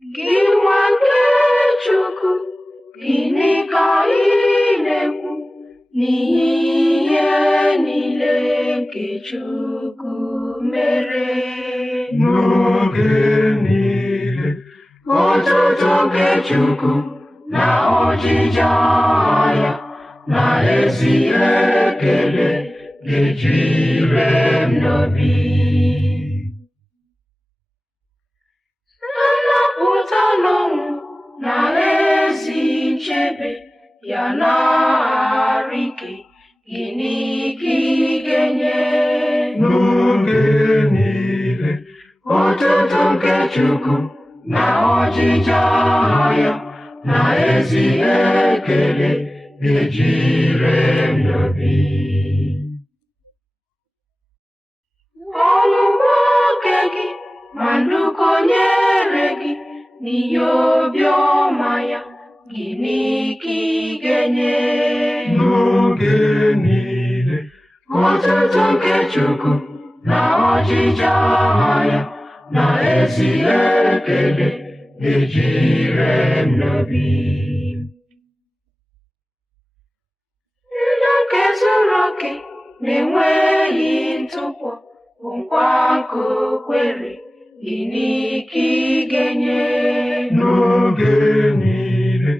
Gị nwa nke Chukwu, gịnị ka ị na-ekwu n'ihi ihe niile nke Chukwu mere? N'oge niile, Otuto nke Chukwu na ọjịja ya na ezi ekele ga-ejire m n'obi. Nnapụta n'ọnwụ na ezi nchebe ya na-arụ ike, gịnị ka ị ga-enye? n'oge niile, Otuto nke Chukwu na ọjịja ya na ezi ekele ga-ejire m n'obi. Ọnwụnwa oke gị ma ndụkọ nyere gị n'ihe obiọma ya, gịnị ka ị ga-enye? n'oge niile, Otuto nke Chukwu na ọjịja ya na ezi ekele ga-ejire m n'obi. Ndụ nke zuru oke na-enweghị ntụpọ bụ nkwa nke o kwere, gịnị ka ị ga-enye? n'oge niile,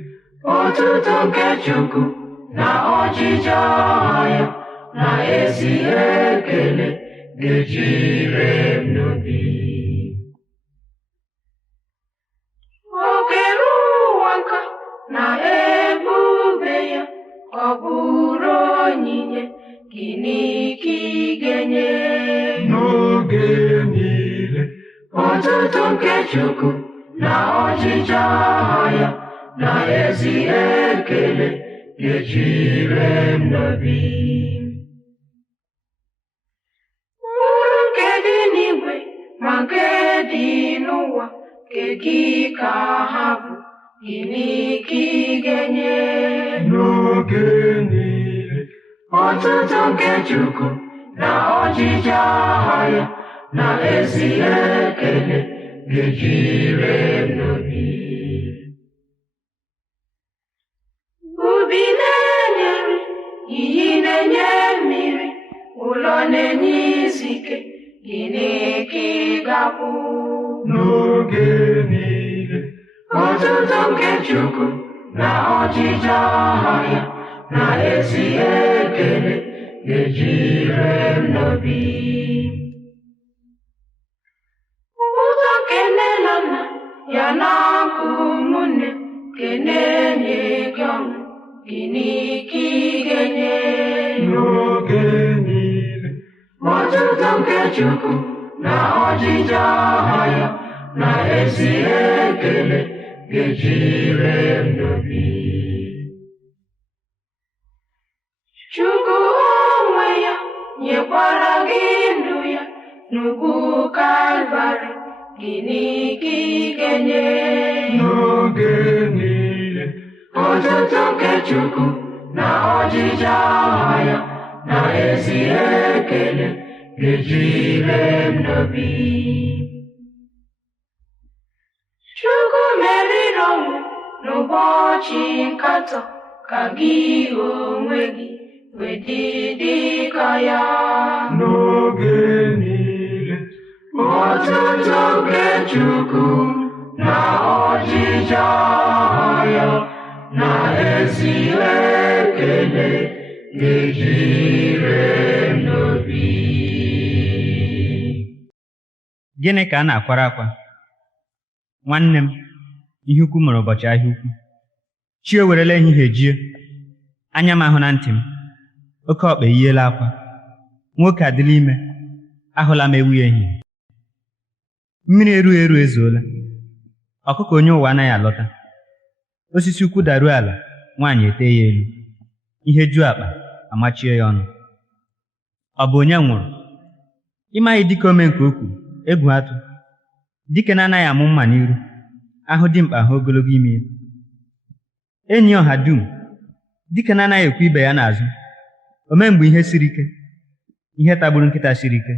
Otuto nke Chukwu na ọjịja ya na ezi ekele ga-ejire m n'obi. O kere ụwa nka na ebube ya, ọ bụrụ onyinye, gịnị ka ị ga-enye? n'oge niile, Otuto nke Chukwu na ọjịja ya na ezi ekele ga-ejire m n'obi. Mkpụrụ nke dị n'igwe ma nke dị n'ụwa, nke gị ka ha bụ, gịnị ka ị ga-enye? n'oge niile, Otuto nke Chukwu na ọjịja ya na ezi ekele ga-ejire m n'obi. Ubi na-enye nri, iyi na-enye mmiri, ụlọ na-enye izu ike, gịnị ka ị ga-abụ? n'oge niile, Otuto nke Chukwu na ọjịja ya na ezi ekele ga-ejire m n'obi. Ụzọ nke nne na nna ya na nke ụmụnne ga-enye gị ọṅụ, gịnị ka ị ga-enye? n'oge niile, Otuto nke Chukwu na ọjịja ya na ezi ekele ga-ejire m n'obi. Chukwu onwe ya nyekwara gị ndụ ya n'ugwu Kalvarị, gịnị ka ị ga-enye? n'oge niile, Otuto nke Chukwu na ọjịja ya na ezi ekele ga-ejire m n'obi. Chukwu meriri ọnwụ n'ụbọchị nkatọ, ka gị onwe gị wee dị ka ya. n'oge niile, Otuto nke Chukwu na ọjịja ya na ezi ekele ga-ejire m n'obi. Gịnị ka a na-akwara akwa? Nwanne m, ihe ukwu mere ụbọchị ahịa ukwu. Chi ewerela ehihie jie, anya m ahụ na ntị m, oke ọkpa eyiela akwa, nwoke adịla ime, ahụla m ewu ya ehihie. Mmiri erughị eru ezuola, ọkụkọ onye ụwa anaghị alọta. Osisi ukwu daruo ala, nwaanyị ete ya elu, ihe juo akpa amachie ya ọnụ. Ọ bụ onye nwụrụ? Ịmaghị dike ome nke okwu, egwu atụ. Dike na-anaghị amụ mma n'iru, ahụ dimkpa ahụ ogologo ime ya. Enyi ọha dum, dike na-anaghị ekwu ibe ya n'azụ. Ome mgbe ihe siri ike, ihe tagburu nkịta siri ike.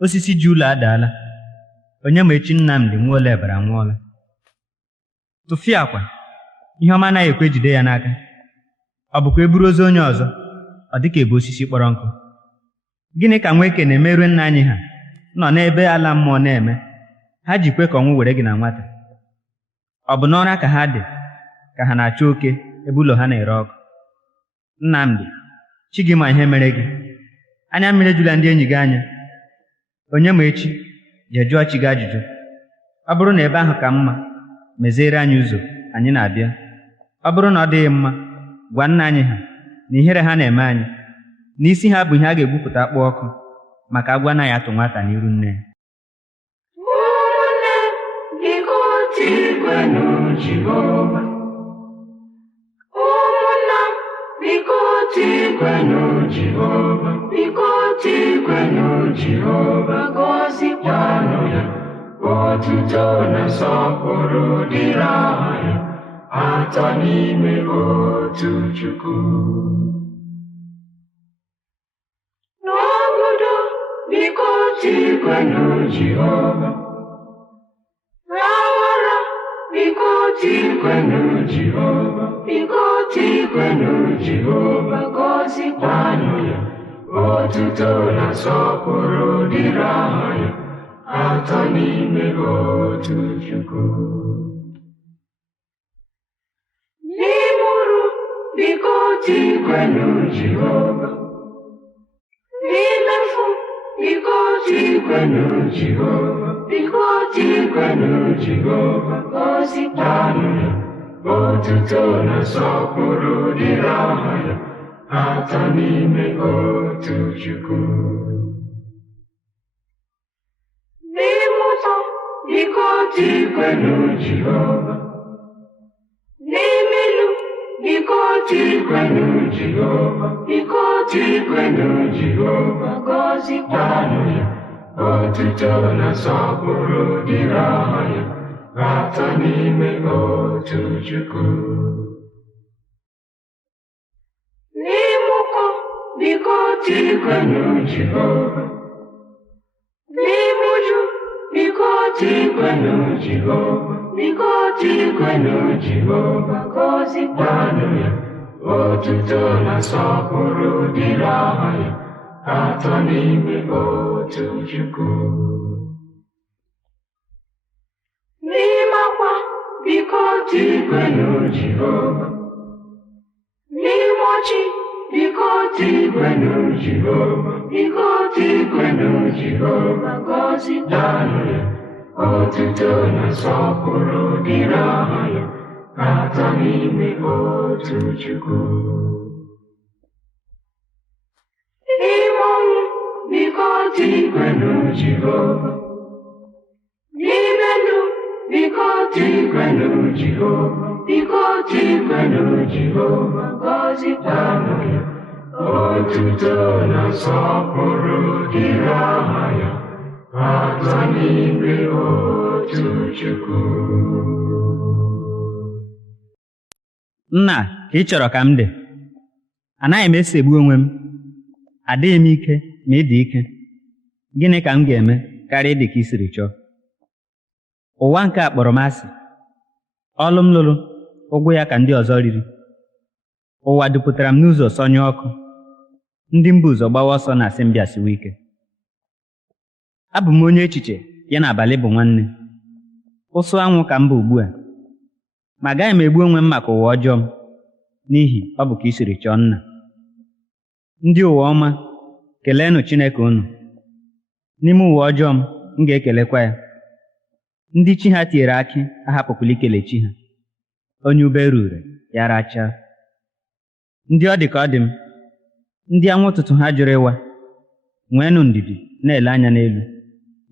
Osisi ji ụlọ adaala, onye ma echi Nnamdị Nwaolebara anwụọla. tụfịa akwa ihe ọma anaghị ekwe jide ya n'aka. Ọ bụkwa eburu ozu onye ọzọ ọ dịka ebu osisi kpọrọ nkụ. Gịnị ka Nweke na-emerụ nna anyị ha nọ n'ebe ala mmụọ na-eme? Ha ji kwe ka ọnwụ were gị na nwata. Ọ bụ n'ụra ka ha dị ka ha na-achọ oke ebe ụlọ ha na-ere ọkụ? Nnamdị, chi gị ma ihe mere gị. Anya mmiri ejula ndị enyi gị anya. Onye ma echi jee jụọ chi gị ajụjụ. Ọ bụrụ na ebe ahụ ka mma, meziere anyị ụzọ anyị na-abịa. Ọ bụrụ na ọ dịghị mma, gwa nna anyị ha na ihere ha na-eme anyị, n'isi ha bụ ihe a ga-egwupụta akpụ ọkụ, maka agwọ anaghị atụ nwata n'iru nne ya. Ụmụnne, biko tikwenụ Jehova. Ụmụnna m, biko tikwenụ Jehova. Biko tikwenụ Jehova, gọzikwanụ ya. Otuto na nsọpụrụ dịrị aha ya, atọ n'ime otu Chukwu. N'obodo, biko tikwenụ Jehova. N'awara, biko tikwenụ Jehova. Biko tikwenụ Jehova, gọzikwanụ ya. Otuto na nsọpụrụ dịrị aha ya, atọ n'ime otu Chukwu. N'imuru, biko tikwenụ Jehova. N'imefu, biko tikwenụ Jehova. Biko tikwenụ Jehova, gọzikwanụ ya. Otuto na nsọpụrụ dịrị aha ya, atọ n'ime otu Chukwu. Biko tikwenụ Jehova. N'imelu, biko tikwenụ Jehova. Biko tikwenụ Jehova, gọzikwanụ ya. Otuto na nsọpụrụ dịrị aha ya, atọ n'ime otu Chukwu. N'imụkọ, biko tikwenụ Jehova. N'imuju, biko tikwenụ Jehova. Biko tikwenụ Jehova, gọzikwanụ ya. Otuto na nsọpụrụ dịrị aha ya, atọ n'ime otu Chukwu. N'ime akwa, biko tikwenụ Jehova. N'ime ọchị, biko tikwenụ Jehova. Biko tikwenụ Jehova, gọzikwanụ ya. Otuto na nsọpụrụ dịrị aha ya, atọ n'ime otu Chukwu. N'ime ọnwụ, biko tikwenụ Jehova. N'ime ndụ, biko tikwenụ Jehova. Biko tikwenụ Jehova, gọzikwanụ ya. Otuto na nsọpụrụ dịrị aha ya, atọ n'ime otu Chukwu. Nna, ka ị chọrọ ka m dị. Anaghị m esegbu onwe m. Adịghị m ike ma ị dị ike. Gịnị ka m ga-eme karịa ịdị ka i siri chọọ? Ụwa nke a kpọrọ m asị. Ọlụ m lụrụ, ụgwọ ya ka ndị ọzọ riri. Ụwa dupụtara m n'ụzọ sọnye ọkụ. Ndị mba ụzọ gbawa ọsọ na-asị m bịasiwa ike. Abụ m onye echiche ya na abalị bụ nwanne. Ụsụ anwụ ka m bụ ugbu a. Ma agaghị m egbu onwe m maka ụwa ọjọọ m, n'ihi ọ bụ ka i siri chọọ nna. Ndị ụwa ọma, keleenụ Chineke unu. N'ime ụwa ọjọọ m ga-ekelekwa ya. Ndị chi ha tinyere akị ahapụkwala ikele chi ha. Onye ube rure ya rachaa. Ndị ọ dị ka ọ dị m, ndị anwụ ụtụtụ ha jụrụ ịwa, nweenụ ndidi na-ele anya n'elu.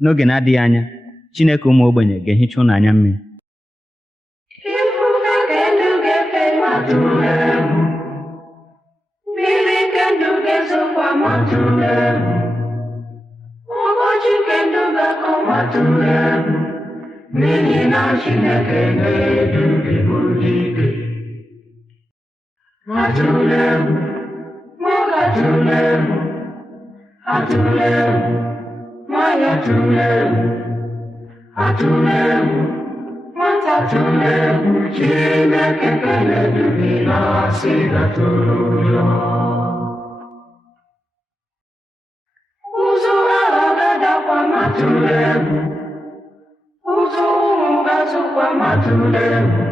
N'oge na-adịghị anya, Chineke ụmụ ogbenye ga-ehicha unu anya mmiri. Ifufe nke ndụ ga-efe matụrụ egwu. Mmiri nke ndụ ga-ezokwa matụrụ egwu. Ụbọchị nke ndụ ga-akọ matụrụ egwu. N'ihi na Chineke na-edu gị ụdị ike. Atụla egwu, nwoke atụla egwu. Atụla egwu, nwanyị atụla egwu. Atụla egwu, nwata atụla egwu, Chineke keledu gị na-asị gatụrụ ụjọ. Ụzụ agha ga-adakwa ma atụla egwu, ụzụ ụmụ ga-azụkwa ma atụla egwu,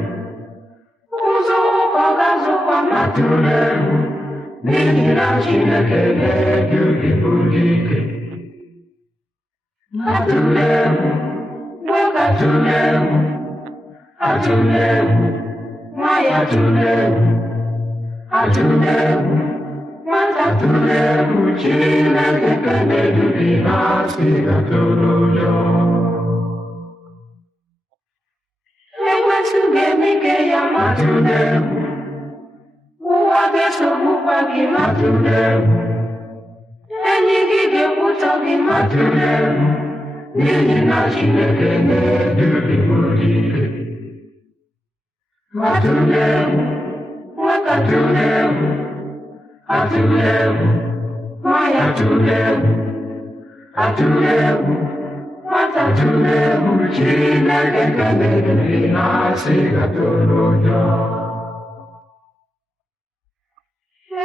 ụzụ ụkọ ga-azụkwa ma atụla egwu, n'ihi na Chineke na-edu gị bụrụ ike. Atụla egwu, nwoke atụla egwu, atụla egwu, nwanyị atụla egwu, atụla egwu, nwata atụla egwu, Chineke keledu gị na-asị gatụrụ ụjọ. Ekwensu ga-eme ike ya ma atụla egwu, ụwa ga-esogbukwa gị ma atụla egwu, enyi gị ga-ekwutọ gị ma atụla egwu, n'ihi na Chineke na-edu gị bụrụ ike. Atụla egwu, nwoke atụla egwu, atụla egwu, nwanyị atụla egwu, atụla egwu, nwata atụla egwu, Chineke keledu gị na-asị gatụrụ ụjọ.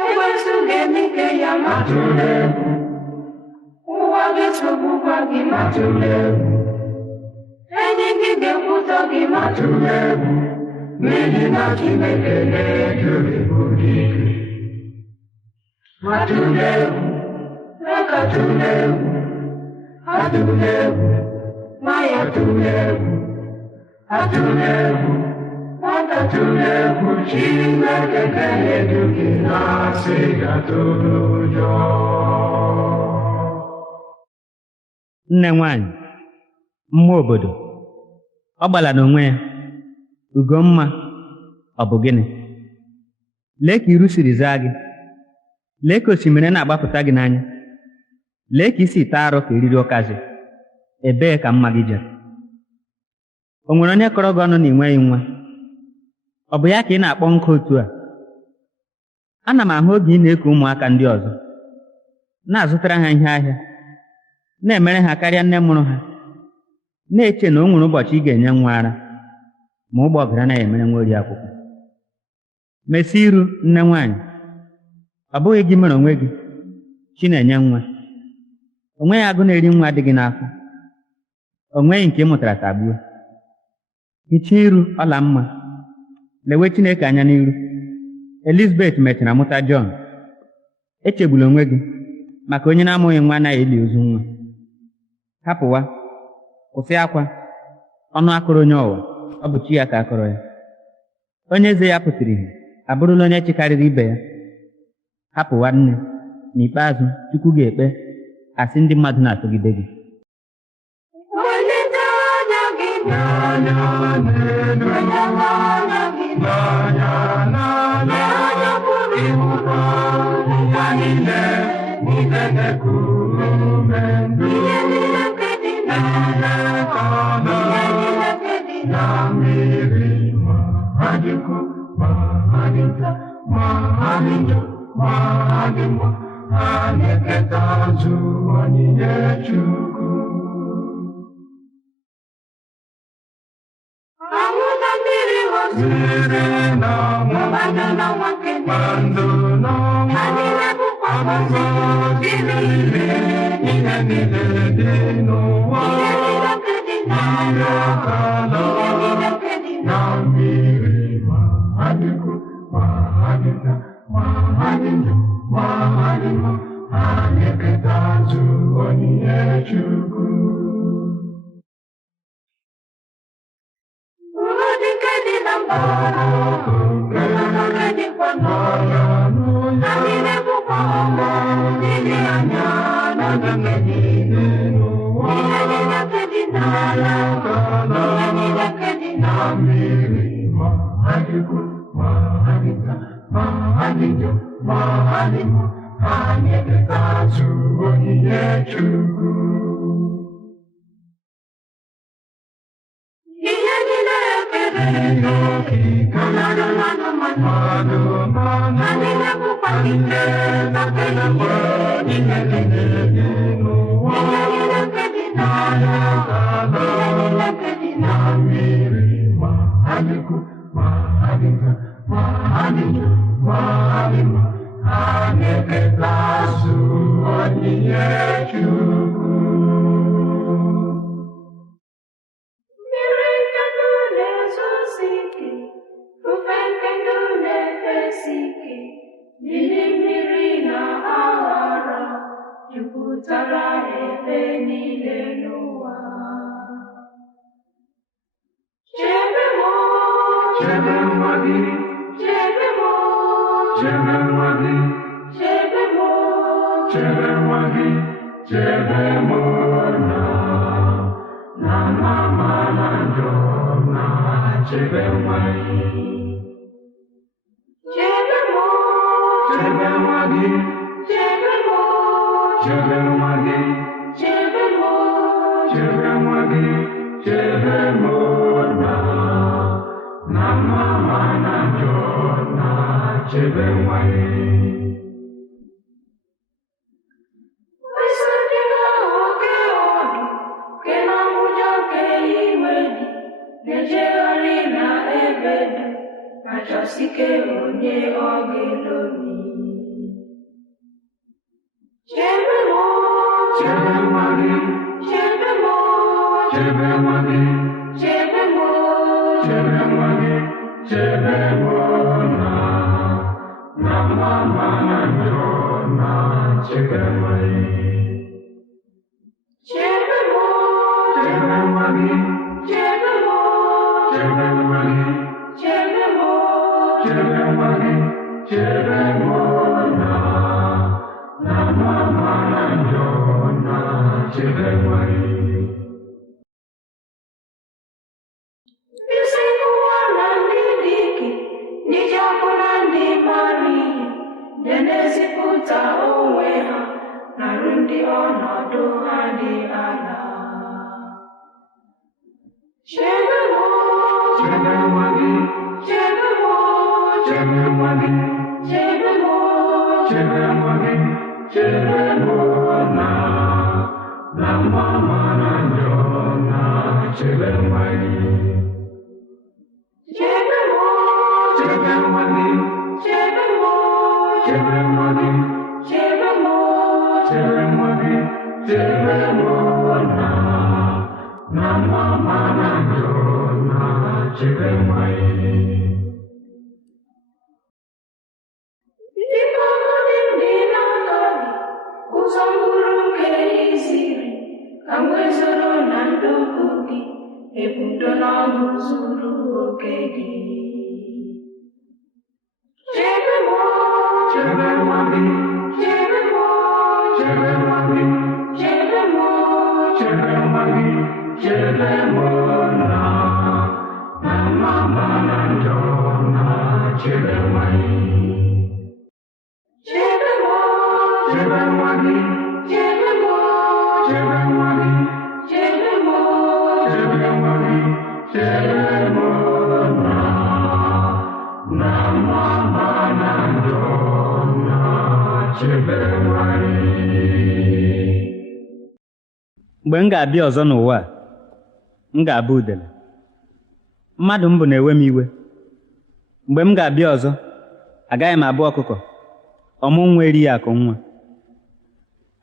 Ekwensu ga-eme ike ya ma atụla egwu, ụwa ga-esogbukwa gị ma atụla egwu, enyi gị ga-ekwutọ gị ma atụla egwu, n'ihi na Chineke na-edu gị bụrụ ike. Atụla egwu, nwoke atụla egwu, atụla egwu, nwanyị atụla egwu, atụla egwu, nwata atụla egwu, Chineke keledu gị na-asị gatụrụ ụjọ. Nne nwanyị, mmụọ obodo, ọ gbala n'onwe ya, Ugomma, ọ bụ gịnị? Lee ka iru siri zaa gị, lee ka osimiri na-agbapụta gị n'anya, lee ka isi taa arụ ka eriri ụkazi. Ebee ka mma gị jere? O nwere onye kọrọ gị ọnụ na ị nweghị nwa? Ọ bụ ya ka ị na-akpọ nkụ otu a? Ana m ahụ oge ị na-eku ụmụaka ndị ọzọ, na-azụtara ha ihe ahịa, na-emere ha karịa nne mụrụ ha, na-eche na o nwere ụbọchị ị ga-enye nwa ara, ma ụgbọ ọgara anaghị emere nwa ori akwụkwọ. Mesie iru, nne nwanyị, ọ bụghị gị mere onwe gị, Chi na-enye nwa. O nweghị agụ na-eri nwa dị gị n'afọ, o nweghị nke ị mụtara tagbuo. Hichaa iru ọla mma, lewe Chineke anya n'iru. Elizabeth mechara mụta Jọn. Echegbula onwe gị, maka onye na-amụghị nwa anaghị eli ozu nwa. Hapụwa, kwụsị akwa, ọnụ akụrụ onye ọwa, ọ bụ Chi ya ka akọrọ ya. Onye eze ya pụtara ihe abụrụla onye chikarịrị ibe ya. Hapụwa nne, n'ikpeazụ Chukwu ga-ekpe asị ndị mmadụ na-atụgide gị. Welite anya gị n'anya n'elu, anya gị n'anya n'anya pụrụ ịhụta ụwa niile, niile na-ekuru ume ndụ. Ihe niile nke dị n'anya ka ihe niile nke dị na mmiri, ma ha dịkwu, ma ha dị nta, ma ha dị njọ, ma ha dị mma, ha na-eketa azụ onyinye Chukwu. Anwụnta mmiri ghọziri na mmadụ na nwoke mmadụ na ha niile bụkwa ngọzi niile, ihe niile dị n'ụwa, ihe niile nke dị n'ala, ihe niile nke dị na mmiri, ma ha dịkwu, ma ha dị nta, ma ha dị njọ, ma ha dị mma, ha na-eketa azụ onyinye Chukwu. Nke dị na mbara, nke dịkwa n'ọya, ha niile bụkwa ọma dị anya na nke niile n'ụwa, ihe niile nke dị n'ala, ihe niile nke dị na mmiri, ma ha dịkwu, ma ha dị nta, ma ha dị njọ, ma ha dị mma, ha na-eketa azụ onyinye Chukwu. Ihe niile ekere n'okike, mmadụ ha niile bụkwa ike na ihe niile dị n'ụwa, ihe niile nke dị n'ala, ihe niile nke dị na mmiri, ma Mmiri nke ndụ na-ezosi ike, ifufe nke ndụ na-efesi ike, mmiri mmiri na aghara jupụtara ebe niile n'ụwa. Chebe m, Chebe nwa gị, chebe m, chebe nwa gị, chebe m, chebe nwa gị, chebe m na mama na njọ na chebe nwa gị. chebe m, Chebe nwa gị, chebe m, chebe nwa gị, chebe m, chebe nwa gị, chebe m na mama na njọ na chebe nwa gị. Isi ndị oke ọdụ nke na nwụjọ nke iwe dị na-ejegharị na ebe dị na-achọsike onye ọ ga-elomi. Chebe m, Chebe nwa gị, chebe m, chebe nwa gị, chebe m, chebe nwa gị, chebe m na mama na njọ na chebe nwa gị. chebe m, Chebe nwa gị, chebe m, chebe nwa gị, chebe m, chebe nwa gị, chebe m na mama na njọ na chebe nwa gị. isi nkụwa na ndị dị ike, ndị ji ọkụ na ndị mara ihe, ndị na-ezipụta onwe ha narụ ndị ọnọdụ ha dị ala. Chebe m, Chebe nwa gị, chebe m, chebe nwa gị, chebe m, chebe nwa gị, chebe m na mama na njọ na chebe nwa gị. chebe m, Chebe nwa gị, chebe m, chebe nwa gị, chebe m, chebe nwa gị, chebe m na mama na njọ na chebe nwa gị. Dịka ọgọdị dị n'aka gị, ụzọ mkpụrụ nke iziri ka m wezụrụ na ndụkụ gị, ebudo na ọṅụ zuru oke gị. Chebe m, Chebe nwa gị, chebe m, chebe nwa gị, chebe m, chebe nwa gị, chebe m na mama na njọ na chebe nwa gị. chebe m, Chebe nwa gị, chebe m, chebe nwa gị, chebe m, chebe nwa gị, chebe m na mama na njọ na chebe nwa gị. Mgbe m ga-abịa ọzọ n'ụwa a, m ga-abụ udele. Mmadụ m bụ na-ewe m iwe. Mgbe m ga-abịa ọzọ, agaghị m abụ ọkụkọ, ọmụ nwa erighị akụ nwa.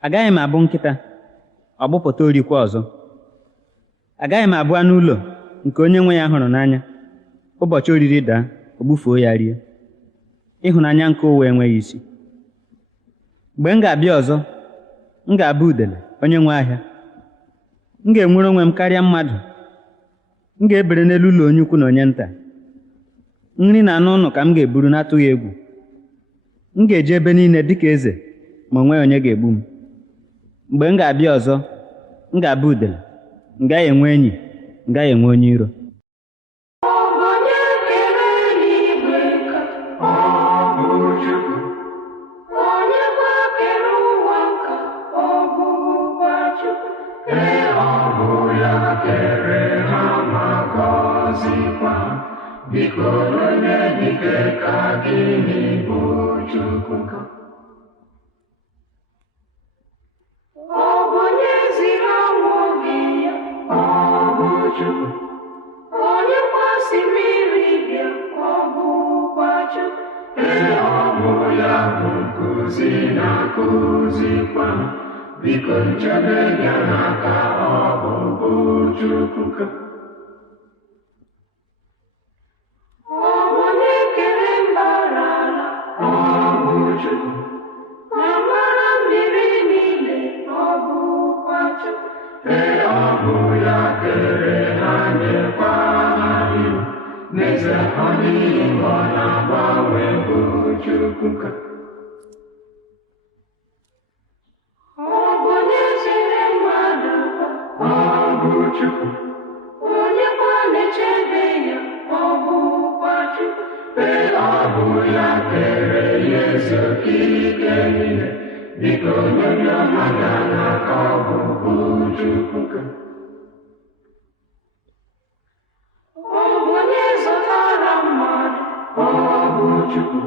Agaghị m abụ nkịta, ọgbụpụta orikwa ọzọ. Agaghị m abụ anụ ụlọ nke onye nwe ya hụrụ n'anya, ụbọchị oriri daa, o gbufuo ya rie. Ịhụnanya nke ụwa enweghị isi. Mgbe m ga-abịa ọzọ, m ga-abụ udele, onye nwe ahịa. M ga-enwere onwe m karịa mmadụ. M ga-ebere n'elu ụlọ onye ukwu na onye nta. Nri na anụ ụlọ ka m ga-eburu n'atụghị egwu. M ga-eje ebe niile dịka eze, ma onweghị onye ga-egbu m. Mgbe m ga-abịa ọzọ, m ga-abụ udele, m gaghị enwe enyi, m gaghị enwe onye iro. ọ bụ onye kere eluigwe ka Ọ bụ Chukwu, onye kwa kere ụwa ka ọ bụkwa Chukwu. ee, ọ bụ ya kere ha ma gọzikwa. Biko onye dike ka gịnị bụ Chukwu? Ọ bụ onye ziri ọnwụ oge ya, Ọ bụ Chukwu, onye kwasị mmiri ozi na-akụzikwa biko nchebe ya n'aka ọ bụ Chukwu ka Ọ bụ onye kere mbara ala, ọ bụ Chukwu ma mara mmiri niile, ọ bụkwa Chukwu. ee ọ bụ ya kere ha nyekwa ha iwu n'ezie ọ dịghị mgbe ọ na-agbanwe bụ Chukwu ka Ọ bụ onye zere mmadụ ụgha, ọ bụ Chukwu onye kwa na-echebe ya, ọ bụkwa Chukwu. ee ọ bụ ya kere ya eze ike niile biko onye ọma ya n'aka ọ bụ Chukwu ka Ọ bụ onye zọtara mmadụ, ọ bụ Chukwu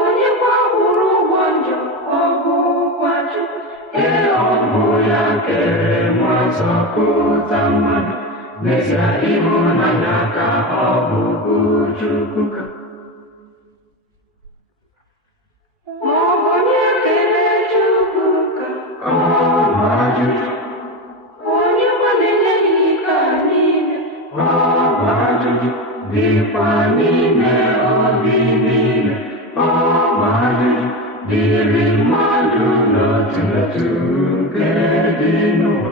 onye kwa kwụrụ ụgwọ njọ, ọ bụkwa Chukwu. ee ọ bụ ya kere ma zọpụta mmadụ n'ezie ịhụnanya ka ọ bụ Chukwu ka Ọ bụ onye kere Chukwu ka ọ bụ ajụjụ onye kwa na-enye ya ike a niile. ọ bụ ajụjụ dịkwa n'ime obi niile ọ bụ ajụjụ dịrị mmadụ n'otu n'otu nke dị n'ụwa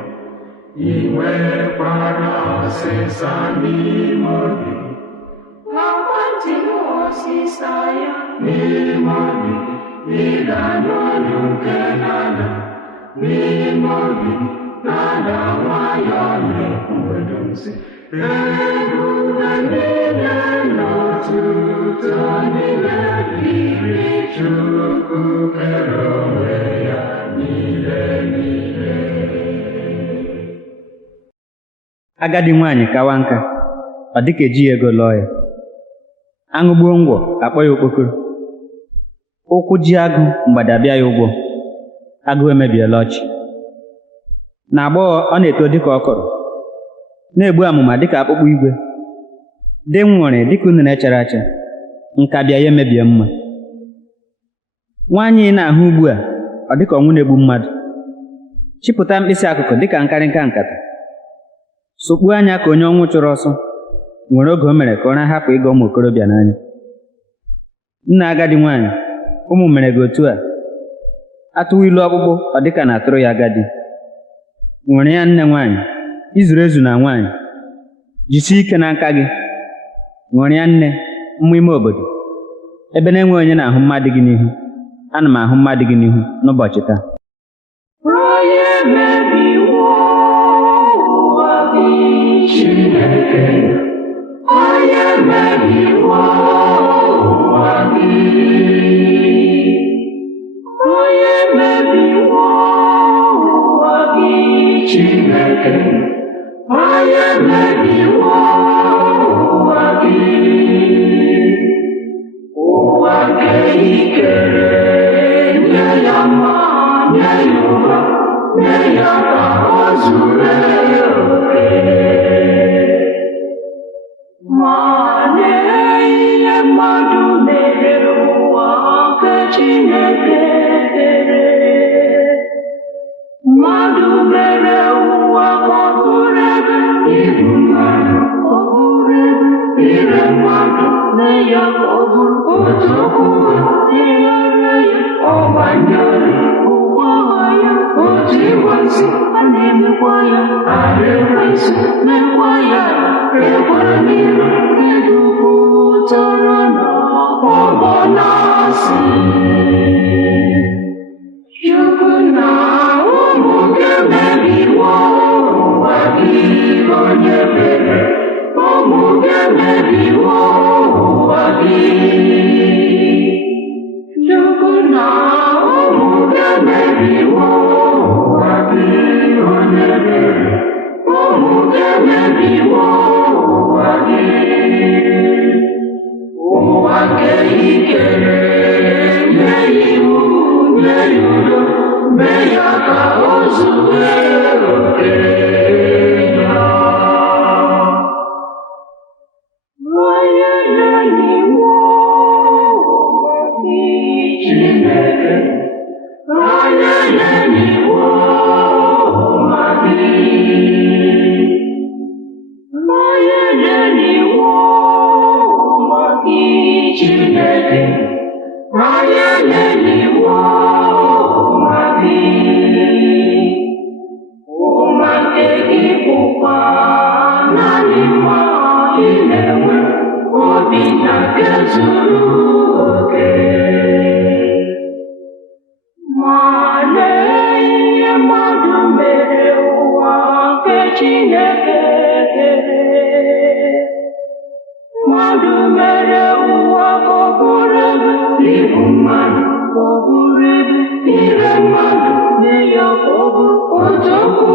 i nwekwara ọsịsa n'ime obi Nakwa ntị m ọsịsa ya, n'ime obi ị ga-anụ olu nke na-ada n'ime obi na-ada nwayọọ na-ekwudo nsị ebube niile n'otuto niile dịrị Chukwu kere onwe ya niile niile. agadi nwaanyị kawa nka ọ dịka ejighị ego lụọ ya. Aṅụ gbuo ngwọ akpọ ya okpokoro. Ụkwụ ji agụ mgbada abịa ya ụgwọ. Agụ emebiela ọchị. Na agbọghọ ọ na-eto dịka ọkọrọ, na-egbu amụma dịka akpụkpọ igwe, dị nwụrị dịka unere chara acha, nka bịa ya emebie mma. Nwaanyị ị na-ahụ ugbu a ọ dịka ọnwụ na-egbu mmadụ, chịpụta mkpịsị akụkụ dịka nkarịnka nkata, sụkpuo anya ka onye ọnwụ chụrụ ọsọ, nwere oge o mere ka ụra hapụ ịga ụmụ okorobịa n'anya. Nna agadi nwaanyị, ụmụ mere gị otu a, atụwa ilu ọkpụkpụ ọ dịka na atụrụ ya agadi. Nwere ya nne nwaanyị, izuru ezu na nwaanyị, jisie ike n'aka gị. Nwere ya nne, mmụ ime obodo, ebe na-enwe onye na-ahụ mmadụ gị n'ihu, ana m ahụ mmadụ gị n'ihu n'ụbọchị taa. onye mebiwo ụwa gị, Chineke onye mebiwo ụwa gị, onye mebiwo ụwa gị, Chineke onye mebiwo ụwa gị. ụwa nke ikere nye ya mma nye ya ụba nye ya ka o zuru oke Ma lee ihe mmadụ mere ụwa nke Chineke kere. Mmadụ mere ụwa ka ọ bụrụ ebe igbu mmadụ ọ bụrụ ebe ire mmadụ mee ya ka ọ bụrụ otu okwu ịghara ya ọgbanyere ụgwọ agha ya. otu ịgbazi A na-emekwa ya ala ekwesị mekwa ya ekwere n'iru edupụtara na ọgbọ na-asị Chukwu na ụmụ gị mebiwo ụwa gị onye mere ụmụ gị mebiwo ụwa gị Chukwu na ụmụ gị mebiwo ụwa gị onye mere ụmụ gị mebiwo ụwa gị ụwa nke ikere nye ya iwu nye ya udo mee ya ka o zuwe oke ya onye na-enyiwo ụwa gị, Chineke onye na-eyiwo ụwa gị, onye na-eyiwo ụwa gị Chineke, onye na-eyiwo ụwa gị. Ụwa nke gị bụkwa naanị mma ị na-enwe obi na nke zuru oke. Ma lee ihe mmadụ mere ụwa nke Chineke kere. Mmadụ mere ụwa ka ọ bụrụ ebe igbu mmadụ, ka ọ bụrụ ebe ire mmadụ, mee ya ka ọ bụrụ otu okwu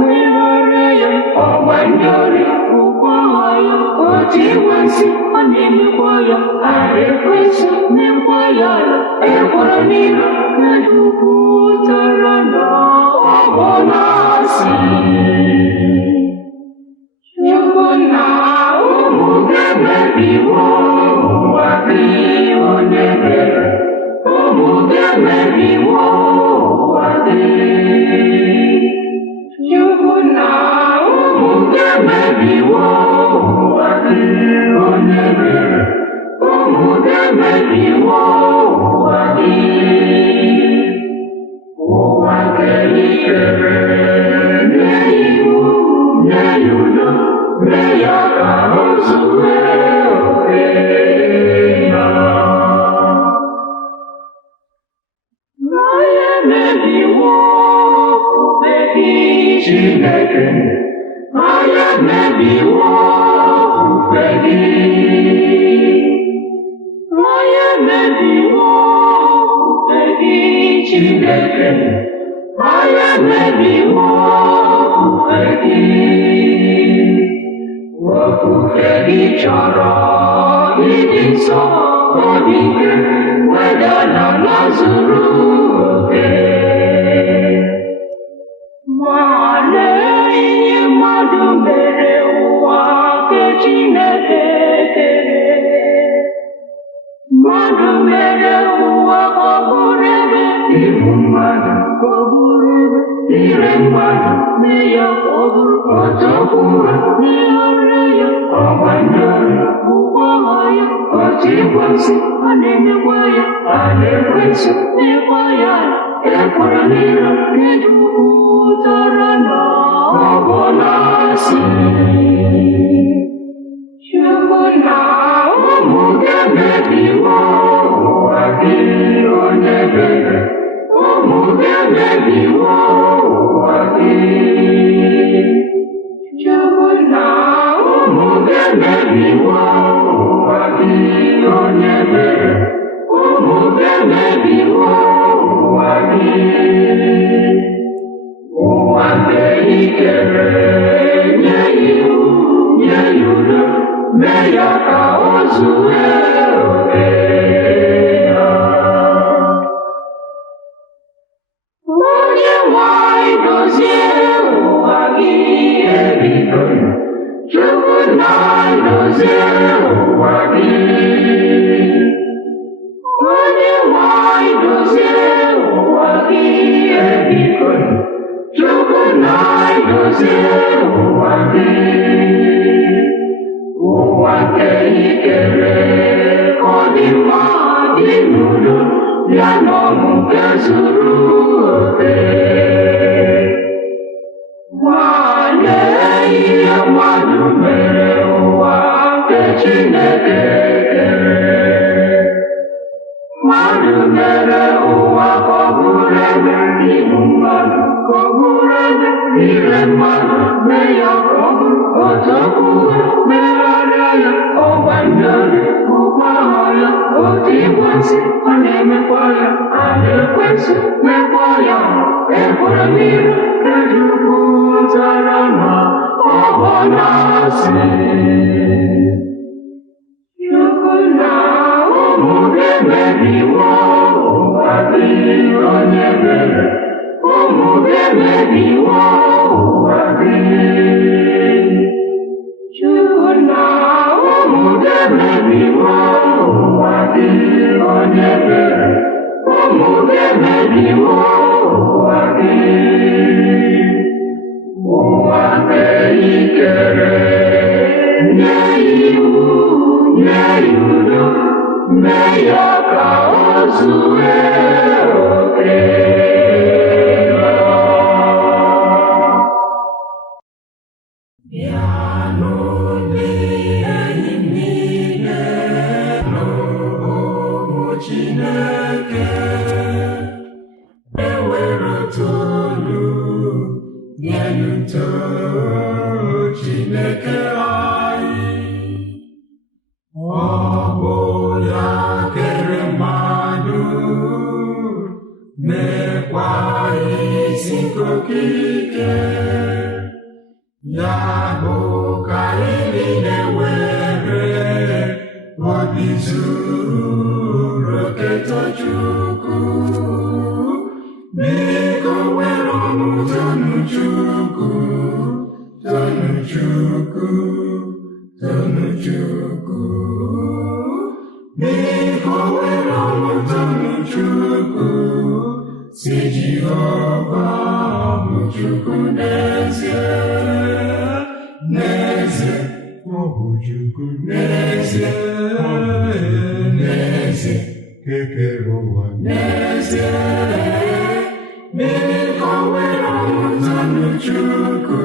megharịa ya ọgba ndị ori, ụgwọ agha ya otu ịgwa nsị, ọ na-emekwa ya ara ekwesị, mekwa ya ekworo n'iru, mejupụtara na ọ bụ na-asị Chukwu na ụmụ ga-emebiwo ụwa gị, onye mere ụmụ ga-emebiwo ụwa gị. Chukwu na ụmụ ga-emebiwo ụwa gị, onye mere ụmụ ga-emebiwo ụwa gị. Ụwa nke ị kere, nye iwu, nye ya udo, mee ya ka o zue oke ya. Onye mebiwo ofufe gị Chineke, onye mebiwo ofufe gị, onye mebiwo ofufe gị Chineke, onye mebiwo ofufe gị. Ofufe gị chọrọ ịdị nsọ, obi ike, weda n'ala zuru oke. Ma lee ihe mmadụ mere ụwa nke Chineke kere. Mmadụ mere ụwa ka ọ bụrụ ebe igbu mmadụ, ka ọ bụrụ ebe ire mmadụ, mee ya ka ọ bụrụ otu okwu megharịa ya ọgba ndị ori, ụgwọ agha ya otu ịgwa nsị, ọ na-emekwa ya ara ekwesị, mekwa ya ekworo n'iru, mejupụtara na ọ bụ na-asị Chukwu na ụmụ ga-emebiwo ụwa gị, onye mere ụmụ ga-emebiwo ụwa gị. Chukwu na ụmụ ga-emebiwo ụwa gị, onye mere ụmụ ga-emebiwo ụwa gị. Ụwa nke ị kere, nye iwu, nye ya udo, mee ya ka o zue oke ya. Onye nwe anyị dozie ụwa gị ebido, Chukwu na dozie ụwa gị. Onye nwe anyị dozie ụwa gị ebido, Chukwu na dozie ụwa gị. Ụwa nke ị kere ka ọ dị mma, dị n'udo, ya na ọṅụ nke zuru oke. Ma lee ihe mmadụ mere ụwa nke Chineke kere. Mmadụ mere ụwa ka ọ bụrụ ebe igbu mmadụ, ka ọ bụrụ ebe ire mmadụ, mee ya ka ọ bụrụ otu okwu megharịa ya ọgba ndị ori, ụgwọ agha ya otu ịgwa nsị, ọ na-emekwa ya ara ekwesị, mekwa ya ekworo n'iru, mejupụtara na ọ bụ na-asị Chukwu na ụmụ ga-emebiwo ụwa gị, onye mere ụmụ ga-emebiwo ụwa gị. Chukwu na ụmụ ga-emebiwo ụwa gị, onye mere ụmụ ga-emebiwo iwu ụwa gị, ụwa nke i kere, nye iwu, nye ya udo, mee ya ka o zue oke. Bịanụ ndị enyi m niile, n'ụmụ Chineke, ewere otu olu nyenụ nto Chineke anyị. Ọ bụ ya kere mmadụ, mekwa isi nke okike. Ya bụ ka anyị niile were obi zuru oke too Chukwu. Biko were ọṅụ tonu Chukwu, tonu Chukwu, tonu Chukwu. Biko were ọṅụ tonu Chukwu, si Jehova bụ Chukwu n'ezie, n'ezie, ọ bụ Chukwu n'ezie, n'ezie, nke kere ụwa n'ezie. Biko were ọṅụ tonu Chukwu,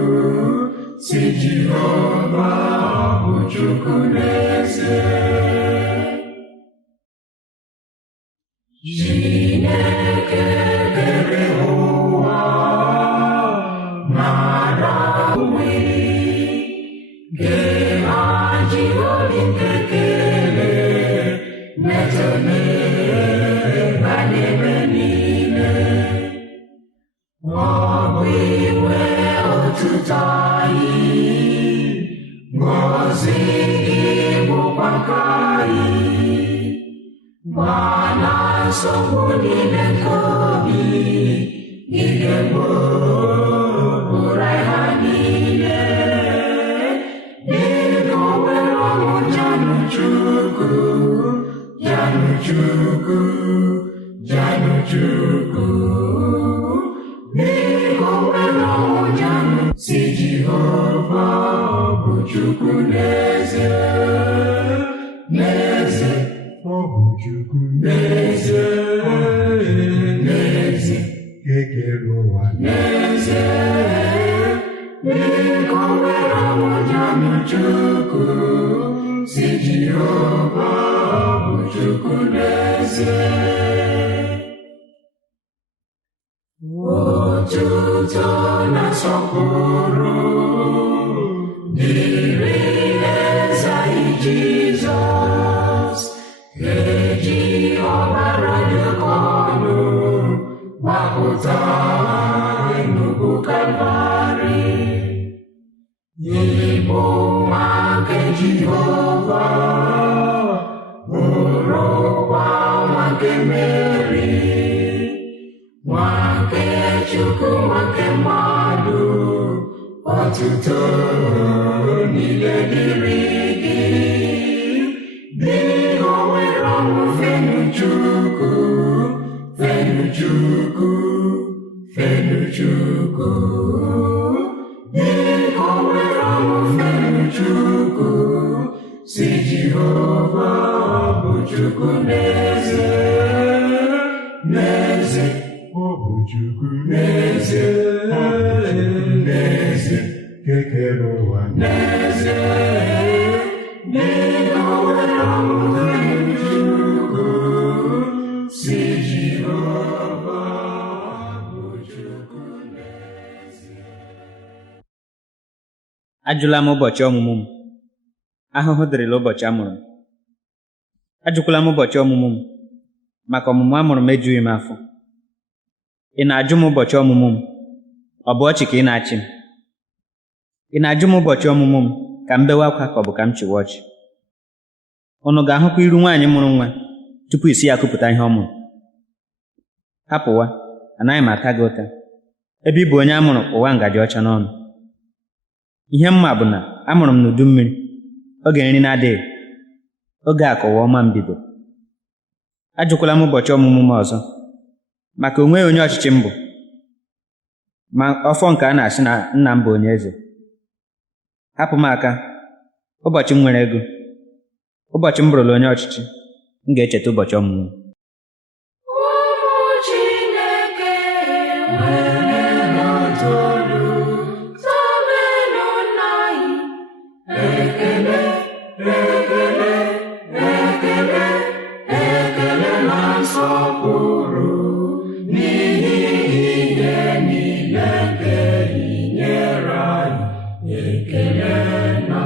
si Jehova bụ Chukwu n'ezie. Chineke kere ụwa mara onwe, ga-eji olu nke ekele metụ n'ebe n'ebe niile. Ọ bụ inwe otuto anyị, ngọzi gị bụkwa nke anyị. Gbana nsogbu niile nke obi, ị ga-egboro ha niile. Biko were ọṅụ janụ Chukwu, janụ Chukwu, janụ Chukwu. Biko were ọṅụ janụ, si Jehova bụ Chukwu n'ezie, n'ezie, ọ bụ Chukwu n'ezie, n'ezie, nke kere ụwa n'ezie. Biko were ọṅụ janụ Chukwu, si Jehova bụ Chukwu n'ezie. Otuto na nsọpụrụ dịrị eze anyị Jizọs, eji ọbara dị oke ọnụ gbapụta n'ugwu Kalvarị. Ịbụ nwa nke Jehova, bụrụkwa nwa nke Meri, nwa nke Chukwu, nwa nke mmadụ. Otuto niile dịrị gị. Biko were ọṅụ fenu Chukwu, fenu Chukwu, fenu Chukwu. Biko were ọṅụ fenu Chukwu, si Jehova bụ Chukwu n'ezie, n'ezie, ọ bụ Chukwu n'ezie, n'ezie, nke kere ụwa n'ezie. Biko were ọṅụ fenu Chukwu, si Jehova bụ Chukwu n'ezie. Ajụla m ụbọchị ọmụmụ m, ahụhụ dịrịla ụbọchị a mụrụ m. Ajụkwala m ụbọchị ọmụmụ m, maka ọmụmụ a mụrụ m ejughị m afọ. Ị na-ajụ m ụbọchị ọmụmụ m, ọ bụ ọchị ka ị na-achị m? Ị na-ajụ m ụbọchị ọmụmụ m ka m bewe akwa ka ọ bụ ka m chịwa ọchị? Unu ga-ahụkwa iru nwaanyị mụrụ nwa tupu isi ya kụpụta ihe ọ mụrụ? Hapụwa, anaghị m ata gị ụta, ebe ị bụ onye a mụrụ ụwa ngaji ọcha n'ọnụ. Ihe mma bụ na amụrụ m n'udu mmiri, oge nri na-adịghị, oge akụwa ọma m bido. Ajụkwala m ụbọchị ọmụmụ m ọzọ, maka onweghị onye ọchịchị m bụ, ma ọfọ nke a na-asị na nna m bụ onye eze. Hapụ m aka, ụbọchị m nwere ego, ụbọchị m bụrụla onye ọchịchị, m ga-echeta ụbọchị ọmụmụ m. Ụmụ Chineke nwere n'otu olu, tobenụ nna anyị, ekele, ekele, ekele, ekele na nsọpụrụ n'ihi ihe niile nke ị nyere anyị, ekele na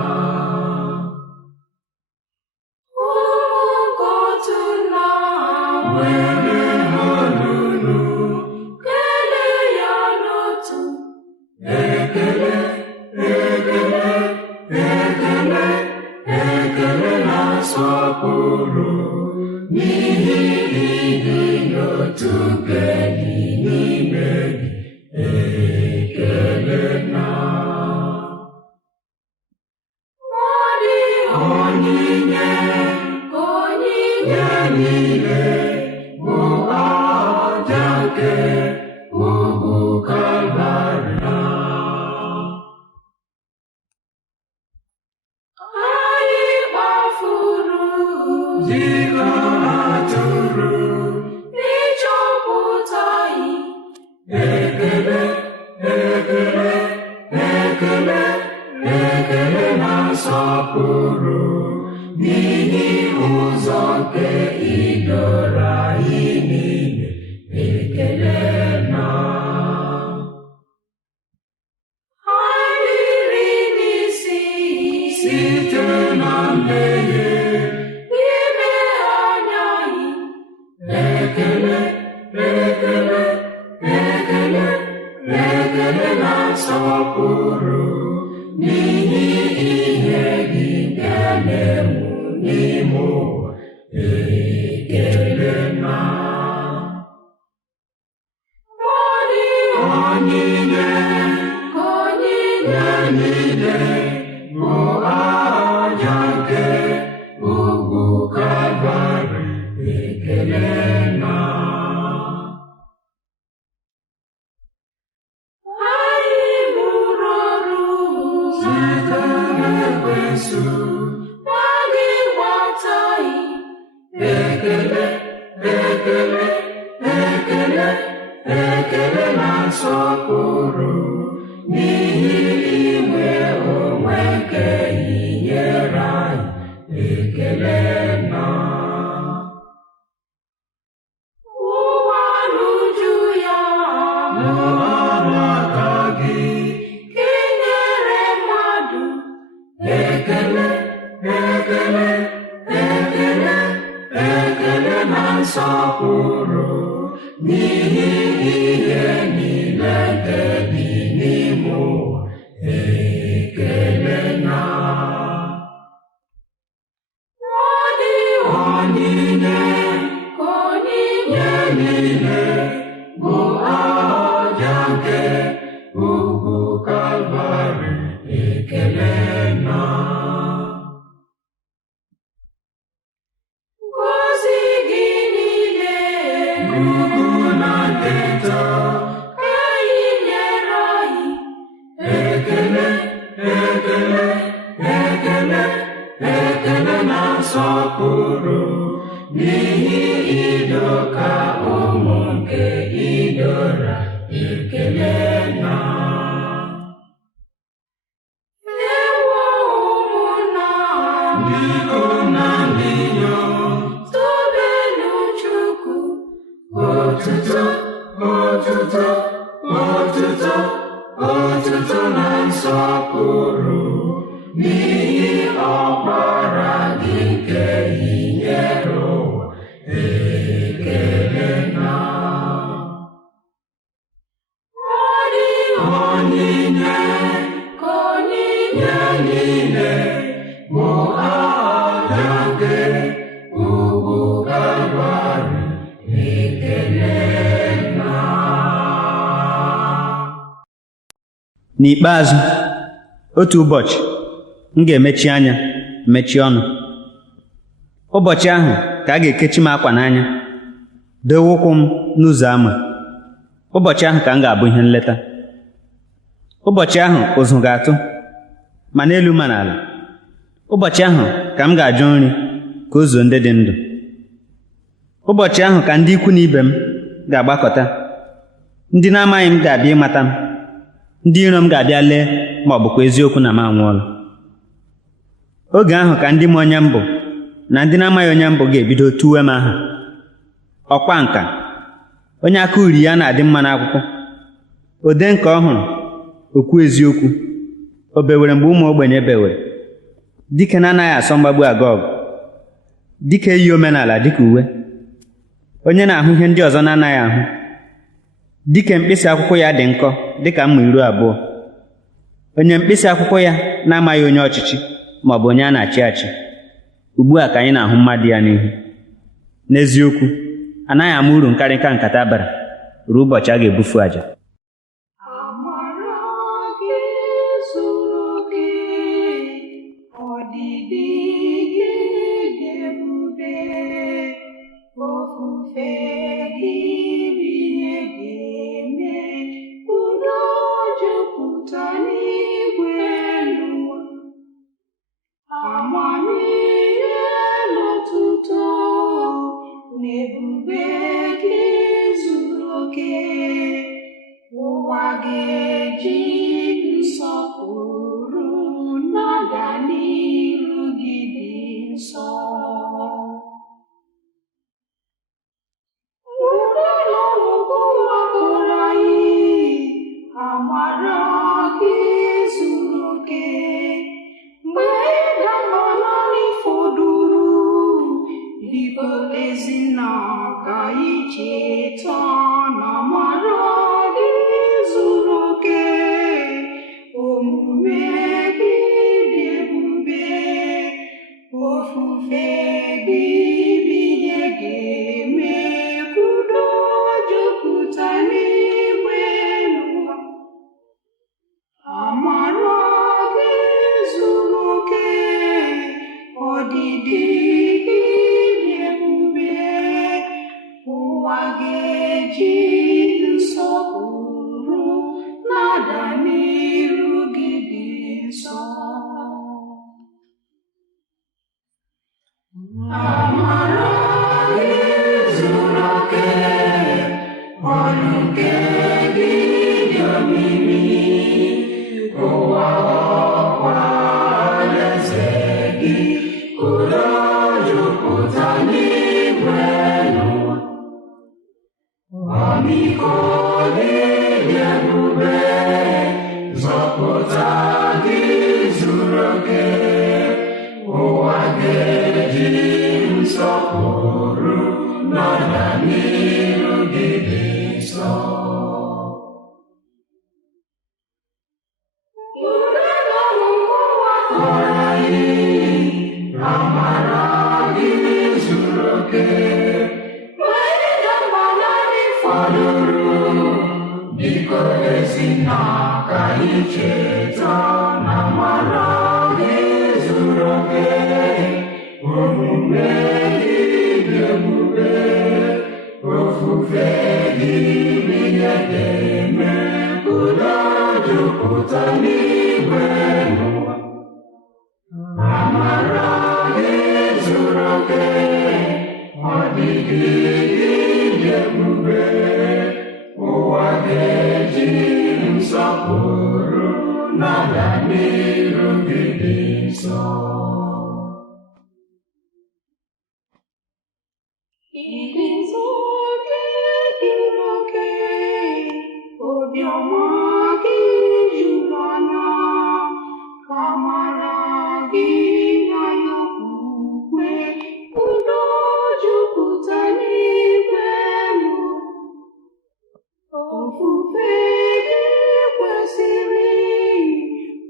n'ihi ịdị n'otu nke dị n'ime gị, ekele na onyinye niile bụ aja nke ugwu Kalvarị. Anyị kpafuru dịka atụrụ n'ịchọpụta anyị, ekele, ekele, ekele, ekele na nsọpụrụ n'ihi ụzọ nke idoro anyị niile, ekele na anyị riri n'isi site na mmehie ime anya anyị, ekele, ekele, ekele, ekele na nsọpụrụ n'ihi ihe gị nke na-enwu n'ime ụwa, ekele na onyinye niile bụ aja nke ugwu Kalvarị, ekele na anyị bụrụ ọrụ site n'Ekwensu ma gị gbataghị, ekele, ekele, ekele, ekele na nsọpụrụ n'ihi inwe onwe nke ị nyere anyị, ekele na ụwa n'uju ya n'ọrụ aka gị ka ị nyere mmadụ, ekele, ekele, ekele, ekele na nsọpụrụ n'ihi ihe niile nke dị n'ime ụwa, ekele na onyinye niile bụ aja nke ugwu Kalvarị, ekele na ngọzi gị niile ugwu na nketa ka anyị nyere anyị, ekele, ekele, ekele, ekele na nsọpụrụ n'ihi idoka ụmụ nke idora, ekele na ewo ụmụnna biko na ndị inyom tobenụ Chukwu, otuto, otuto, otuto, otuto na nsọpụrụ n'ihi ọkpara gị nke ị nyere ụwa, ekele na onyinye niile bụ aja nke ugwu Kalvarị, ekele na N'ikpeazụ, otu ụbọchị m ga-emechi anya mechie ọnụ. Ụbọchị ahụ ka a ga-ekechi m akwa n'anya, dowe ụkwụ m n'ụzọ ama. Ụbọchị ahụ ka m ga-abụ ihe nleta. Ụbọchị ahụ ụzụ ga-atụ, ma n'elu ma n'ala. Ụbọchị ahụ ka m ga-ajụ nri ka o zuo ndị dị ndụ. Ụbọchị ahụ ka ndị ikwu na ibe m ga-agbakọta. Ndị na-amaghị m ga-abịa ịmata m. Ndị iro m ga-abịa lee ma ọ bụkwa eziokwu na m anwụọla. Oge ahụ ka ndị m onye m bụ na ndị na-amaghị onye m bụ ga-ebido tuwe m aha. Ọkwa nka, onye aka uri ya na-adị mma n'akwụkwọ, ode nke ọhụrụ, okwu eziokwu, o bewere mgbe ụmụ ogbenye bewere, dike na-anaghị asọ mgbagbu aga ọgụ, dike yi omenala dịka uwe, onye na-ahụ ihe ndị ọzọ na-anaghị ahụ, dike mkpịsị akwụkwọ ya dị nkọ dịka mma 12, onye mkpịsị akwụkwọ ya na-amaghị onye ọchịchị ma ọ bụ onye a na-achị achị. Ugbu a ka anyị na-ahụ mmadụ ya n'ihu. N'eziokwu, anaghị ama uru nkarịka nkata bara ruo ụbọchị a ga-ebufu àjà. Amara gị zuru oke, ọdịdị gị dị ebube, ofufe gị bụ ihe ga-eme, udo jupụta n'igwe n'ụwa. Amamihe n'otuto n'ebube gị zuru oke, ụwa ga-eji nsọpụrụ na-aga n'iru gị dị nsọ. Udo na ọgwụgwụ wakporo anyị, amara gị zuru oke. Mgbe ịda mba naanị fọdụrụ, biko Ezinna ka anyị cheta na amara gị zuru oke, omume gị dị ebube, ofufe gị bụ ihe ga-eme ka udo jupụta n'igwe n'ụwa. Amara gị zuru oke, ọdịdị gị dị ebube, ụwa ga-eji nsọpụrụ na-ada n'iru gị dị nsọ. Amara gị zuru oke, ọrụ nke gị dị omimi, ụwa ọkwa alaeze gị, udo jupụta n'igwe n'ụwa. Ọmịiko gị dị ebube, nzọpụta gị zuru oke, ụwa ga-eji nsọpụrụ na-aga n'iru gị dị nsọ. Amara gị zuru oke, mgbe ịda mba naanị fọdụrụ, biko Ezinna ka anyị cheta na amara gị zuru oke, omume gị dị ebube, ofufe gị bụ ihe ga-eme ka udo jupụta n'igwe n'ụwa. Amara gị zuru oke, ọdịdị gị dị ebube, ụwa ga-eji nsọpụrụ na-aga n'iru gị dị nsọ. Ịdị nsọ gị zuru oke, obiọma gị juru anya, amara gị na okwukwe, udo jupụta n'igwe n'ụwa. Ofufe gị kwesịrị,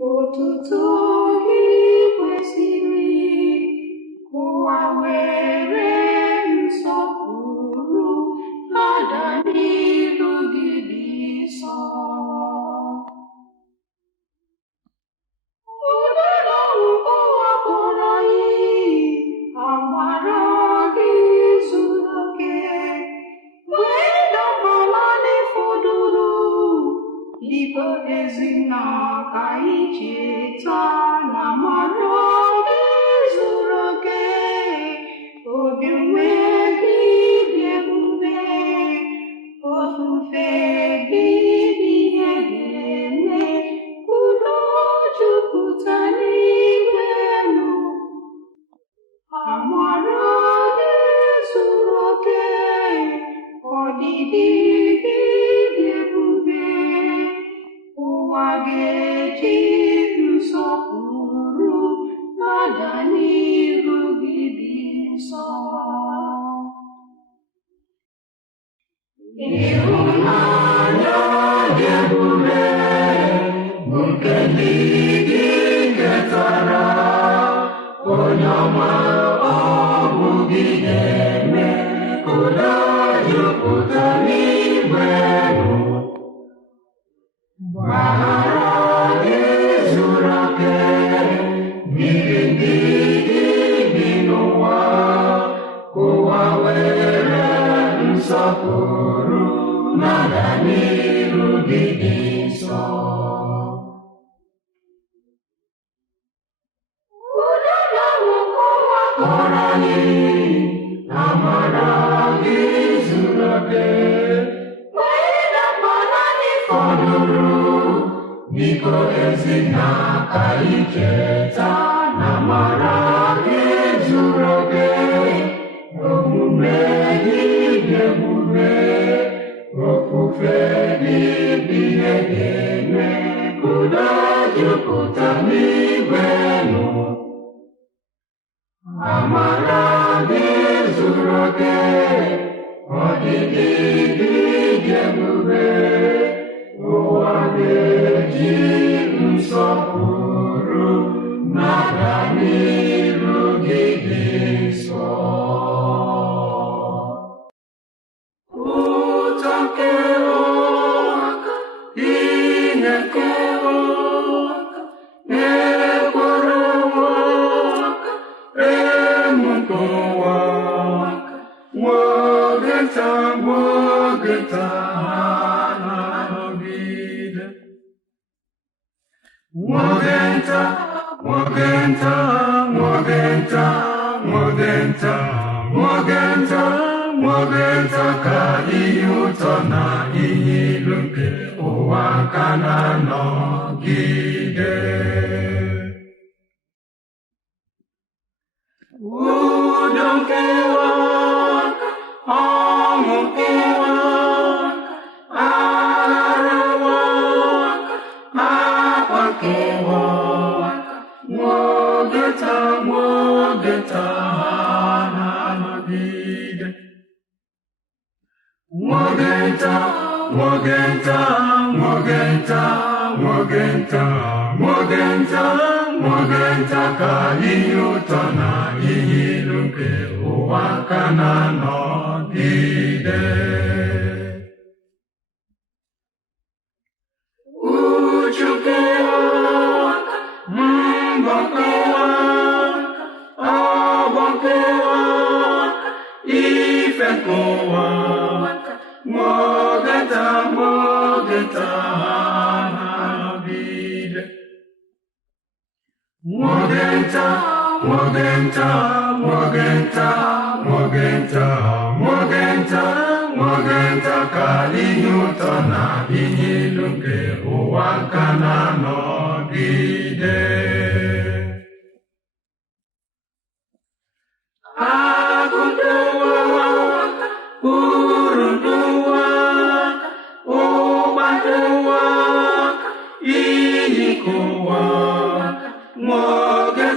otuto gị kwesịrị, ụwa were nsọpụrụ na-ada n'iru gị dị nsọ. Udo na ọgwụgwụ wakporo anyị, amara gị zuru oke. Mgbe ịda ezinna ka anyị cheta na mara gị zuru oke, obi nweghị dị ebube, ofufe gị dị ihe ga-eme, udo jupụta n'igwe elu. Amara gị zuru oke, ọdịdị gị dị ebube, ụwa ga-eji nsọpụrụ na-aga n'ihu gị dị nsọ. Ịhụnanya dị ebube bụ nke ndị gị ketara, onye ọma ọ bụ gị ga-eme ka udo jupụta n'igwe elu. Gbaghara gị zuru oke n'ihi ndị gị bi n'ụwa, ka ụwa were nsọpụrụ na-aga n'ihu gị dị nsọ. Udo na ụwa Kọrọ anyị amara gị zuru oke, wee dakpọrọ anyị fọdụrụ biko ezinna ka anyị cheta na amara gị zuru oke, omume gị dị ebube, ofufe gị bụ ihe ga-eme ka udo jupụta n'igwe elu. Amara gị zuru oke, ọdịdị gị dị ebube, ụwa ga-eji nsọpụrụ na-aga n'ihu gị dị nsọ. Ụtọ nke ụwa, ihe nke ụwa, ekworo ụwa, emu nke ụwa, nwoke taa na-anọgide. Nwoke nta ka ihe ụtọ na ihe ilu nke ụwa ka na-anọgide. Udo nke ụwa, ọṅụ nke ụwa, aghara ụwa, akwa nke ụwa, nwoke taa na-anọgide. Nwoke nta ka ihe ụtọ na ihe ilu nke ụwa ka na-anọgide. Uchu nke ụwa, mbọ nke ụwa, ọgbọ nke ụwa, ife nke ụwa, nwoke taa na-anọgide. Nwoke nta ka ihe ụtọ na ihe ilu nke ụwa ka na-anọgide. Akụ nke ụwa, uru nke ụwa, ụgba nke ụwa, iyi nke ụwa, nwoke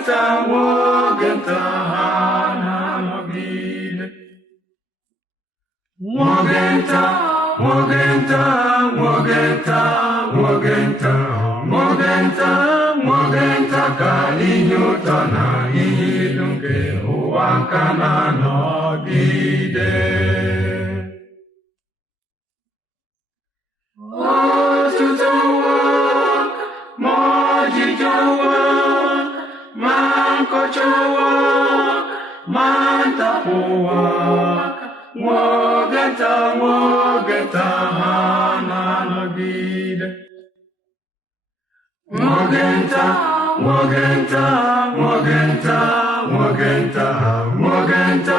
taa na-anọgide. Nwoke nta ka ihe ụtọ na ihe ilu nke ụwa ka na-anọgide. Ọtụtụ ụwa, ma ọjịjọ ụwa, ma nkọcha ụwa, ma ntapụ ụwa, nwoke taa ha na-anọgide. Nwogenta, Nwogenta, Nwogenta, Nwogenta, Nwogenta,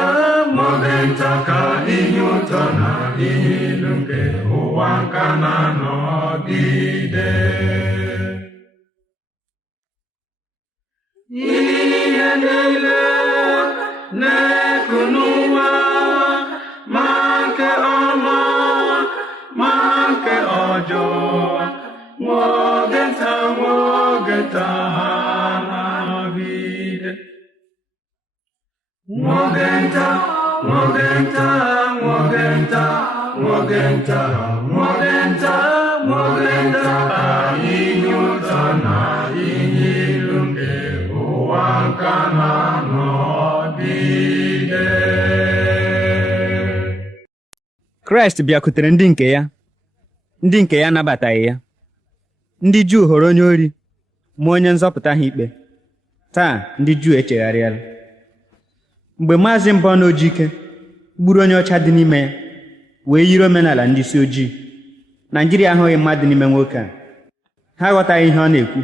Nwogenta, ka ihe ụtọ na ihe ilu nke ụwa nka na-anọgide. Ihe niile na-eku n'ụwa, ma nke ọma ma nke ọjọọ, Nwogenta, Nwogenta ha na-anọgide. Nwogenta, Nwogenta, Nwogenta, Nwogenta, Nwogenta, Nwogenta, ihe ụtọ na ihe ilu nke ụwa nka na-anọgide. Kraịst bịakwutere ndị nke ya anabataghị ya. Ndị Juu hụrụ onye ori ma onye nzọpụta ha ikpe. Taa ndị Juu echegharịala. Mgbe Maazị Mbọnojike gburu onye ọcha dị n'ime ya wee yiri omenala ndị isi ojii, Naịjirịa ahụghị mmadụ n'ime nwoke a. Ha aghọtaghị ihe ọ na-ekwu,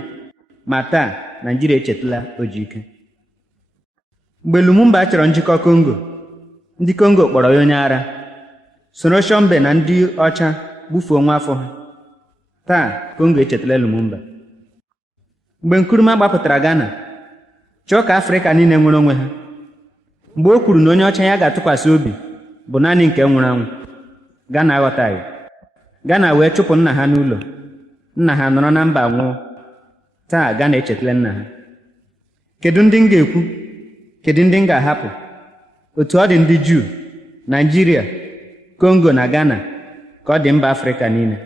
ma taa Naịjirịa echetala Ojike. Mgbe Lumumba chọrọ njikọ Kongo, ndị Kongo kpọrọ ya onye ara, soro Shombe na ndị ọcha gbufuo nwa afọ ha. Taa Kongo echetala Lumumba. Mgbe Nkrumah gbapụtara Ghana, chọọ ka Afrịka niile nwere onwe ha. Mgbe o kwuru na onye ọcha ya ga-atụkwasị obi bụ naanị nke nwụrụ anwụ, Ghana aghọtaghị. Ghana wee chụpụ nna ha n'ụlọ. Nna ha nọrọ na mba nwụọ. Taa Ghana echetala nna ha. Kedu ndị m ga-ekwu? Kedu ndị m ga-ahapụ? Otu ọ dị ndị Juu, Naịjirịa, Kongo na Ghana, ka ọ dị mba Afrịka niile.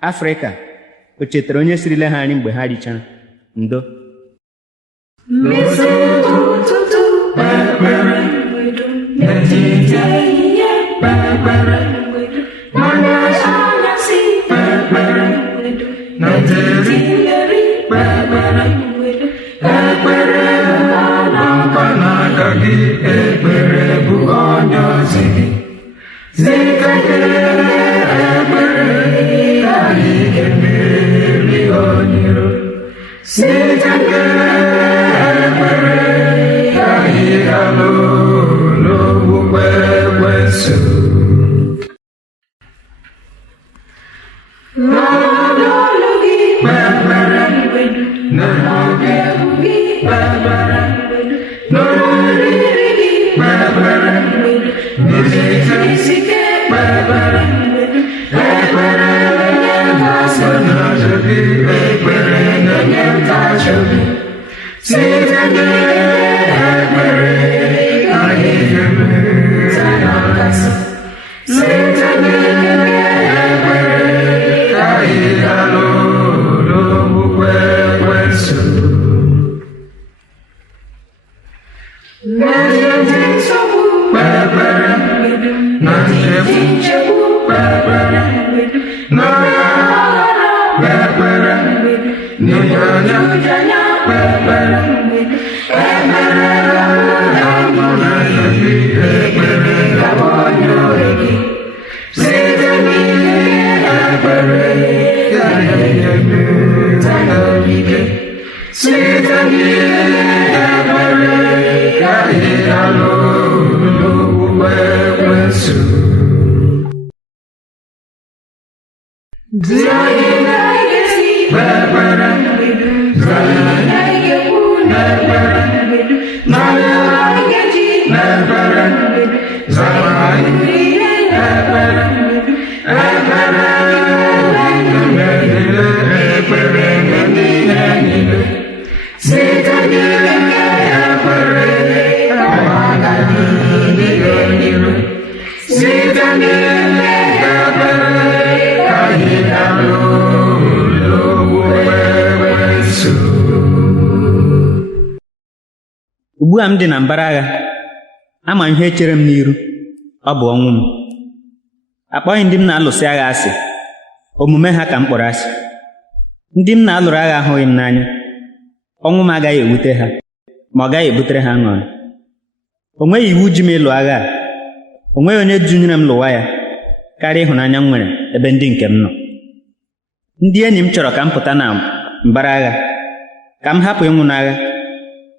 Afrịka o chetara onye sirila ha nri mgbe ha richara? Ndo. N'isi ụtụtụ kpekpere mgbedo, n'etiti ehihie kpekpere mgbedo, n'anyasị kpekpere mgbedo, n'etiti ileri kpekpere mgbedo. Ekpere bụ mkpanaka gị, ekpere bụ onye ozi gị. Zikere ekpere ka anyị ga-emeri onye iro. Zikere ekpere ka anyị ga-alụ n'ogbugbe Ekwensu. N'ọnọdụ ọlụ gị kpekpere mgbedu, n'oge egwu gị kpekpere mgbedu, n'oriri gị kpekpere mgbedu, n'etiti isi gị kpekpere mgbedu. Ekpere na-enye ntachi obi, ekpere na-enye ntachi obi. Site n'ekpere ka anyị ga-emeta na nkasi. Site n'ekpere ka anyị ga-alụ n'ogbugbe Ekwensu. N'etiti nsogbu kpekpere mgbedu, n'etiti nchegbu kpekpere mgbedu, n'ọghara kpekpere mgbedu, n'ịhụnanya kpekpere mgbedu. Ekpere ga-abụ onye gị, ekpere ga-abụ onye ohi gị. Site n'ihe ekpere ka anyị ga-emeta n'ogige. Site n'ihe ekpere ka anyị ga-alụ n'ogbugbe Ekwensu. Dị anyị na-egesi kpekpere mgbedu, anyị na-ekwu n'ekpere mgbedu, n'anya anyị ga-eji n'ekpere mgbedu, anyị niile n'ekpere mgbedu. Ekpere niile, ekpere niile niile. Site n'ime ekpere ka anyị ga-adịgide n'iru. Site n'ime ekpere ka anyị ga-alụ n'ogbugbe Ekwensu. Ugbu a m dị na mbara agha, ama ihe chere m n'iru, ọ bụ ọnwụ m. Akpọghị ndị m na-alụsị agha asị, omume ha ka m kpọrọ asị. Ndị m na-alụrụ agha ahụghị m n'anya. Ọnwụ m agaghị ewute ha, ma ọ gaghị ebutere ha aṅụrị. O nweghị iwu ji m ịlụ agha a. O nweghị onye dunyere m lụwa ya karịa ịhụnanya m nwere ebe ndị nke m nọ. Ndị enyi m chọrọ ka m pụta na mbara agha ka m hapụ ịnwụ n'agha,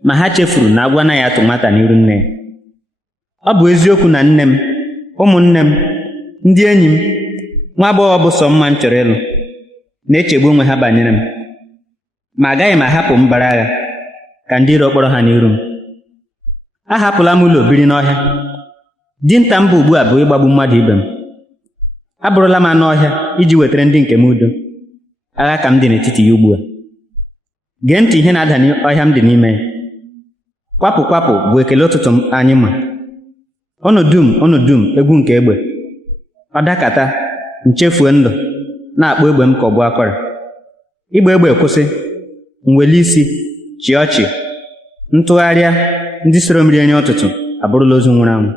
ma ha chefuru na agwọ anaghị atụ nwata n'iru nne ya. Ọ bụ eziokwu na nne m, ụmụnne m, ndị enyi m, nwa agbọghọ bụ sọ mma m chọrọ ịlụ na-echegbu onwe ha banyere m, ma agaghị m ahapụ mbara agha ka ndị iro kpọrọ ha n'iru m. Ahapụla m ụlọ biri n'ọhịa. Dinta m bụ ugbu a bụ ịgbagbu mmadụ ibe m. Abụrụla m anụ ọhịa iji wetara ndị nke m udo. Agha ka m dị n'etiti ya ugbu a. Gee ntị ihe na-ada n'ọhịa m dị n'ime ya. Kwapụ kwapụ bụ ekele ụtụtụ anyị ma. Unu dum egwu nke egbe. Ọ dakata, nchefue ndụ, na-akpọ egbe m ka ọ bụ akwara. Igba egbe kwụsị, mweli isi, chị ọchị, ntụgharịa ndị soro mmiri enyi ụtụtụ abụrụla ozu nwụrụ anwụ.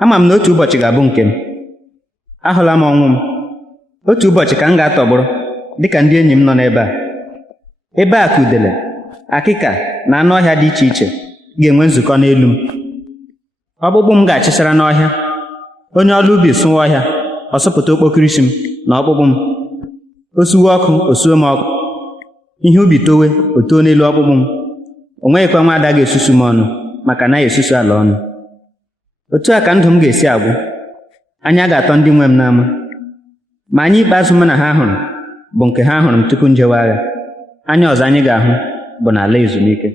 Ama m na otu ụbọchị ga-abụ nke m. Ahụla m ọnwụ m. Otu ụbọchị ka m ga-atọgbụrụ dịka ndị enyi m nọ n'ebe a. Ebe a ka udele, akịka na anụ ọhịa dị iche iche ga-enwe nzukọ n'elu m. Ọkpụkpụ m ga-achịsara n'ọhịa. Onye ọrụ ubi sụwa ọhịa, ọ sụpụta okpokoro isi m na ọkpụkpụ m. O suwe ọkụ, o suwe m ọkụ. Ihe ubi towe, o too n'elu ọkpụkpụ m. O nweghịkwa nwa ada ga-esusu m ọnụ, maka na ya esusu ala ọnụ. Otu a ka ndụ m ga-esi agwụ. Anya ga-atọ ndị nwe m n'ama. Ma anya ikpeazụ m na ha hụrụ bụ nke ha hụrụ m tupu njewe agha. Anya ọzọ anyị ga-ahụ bụ n'ala ezumike.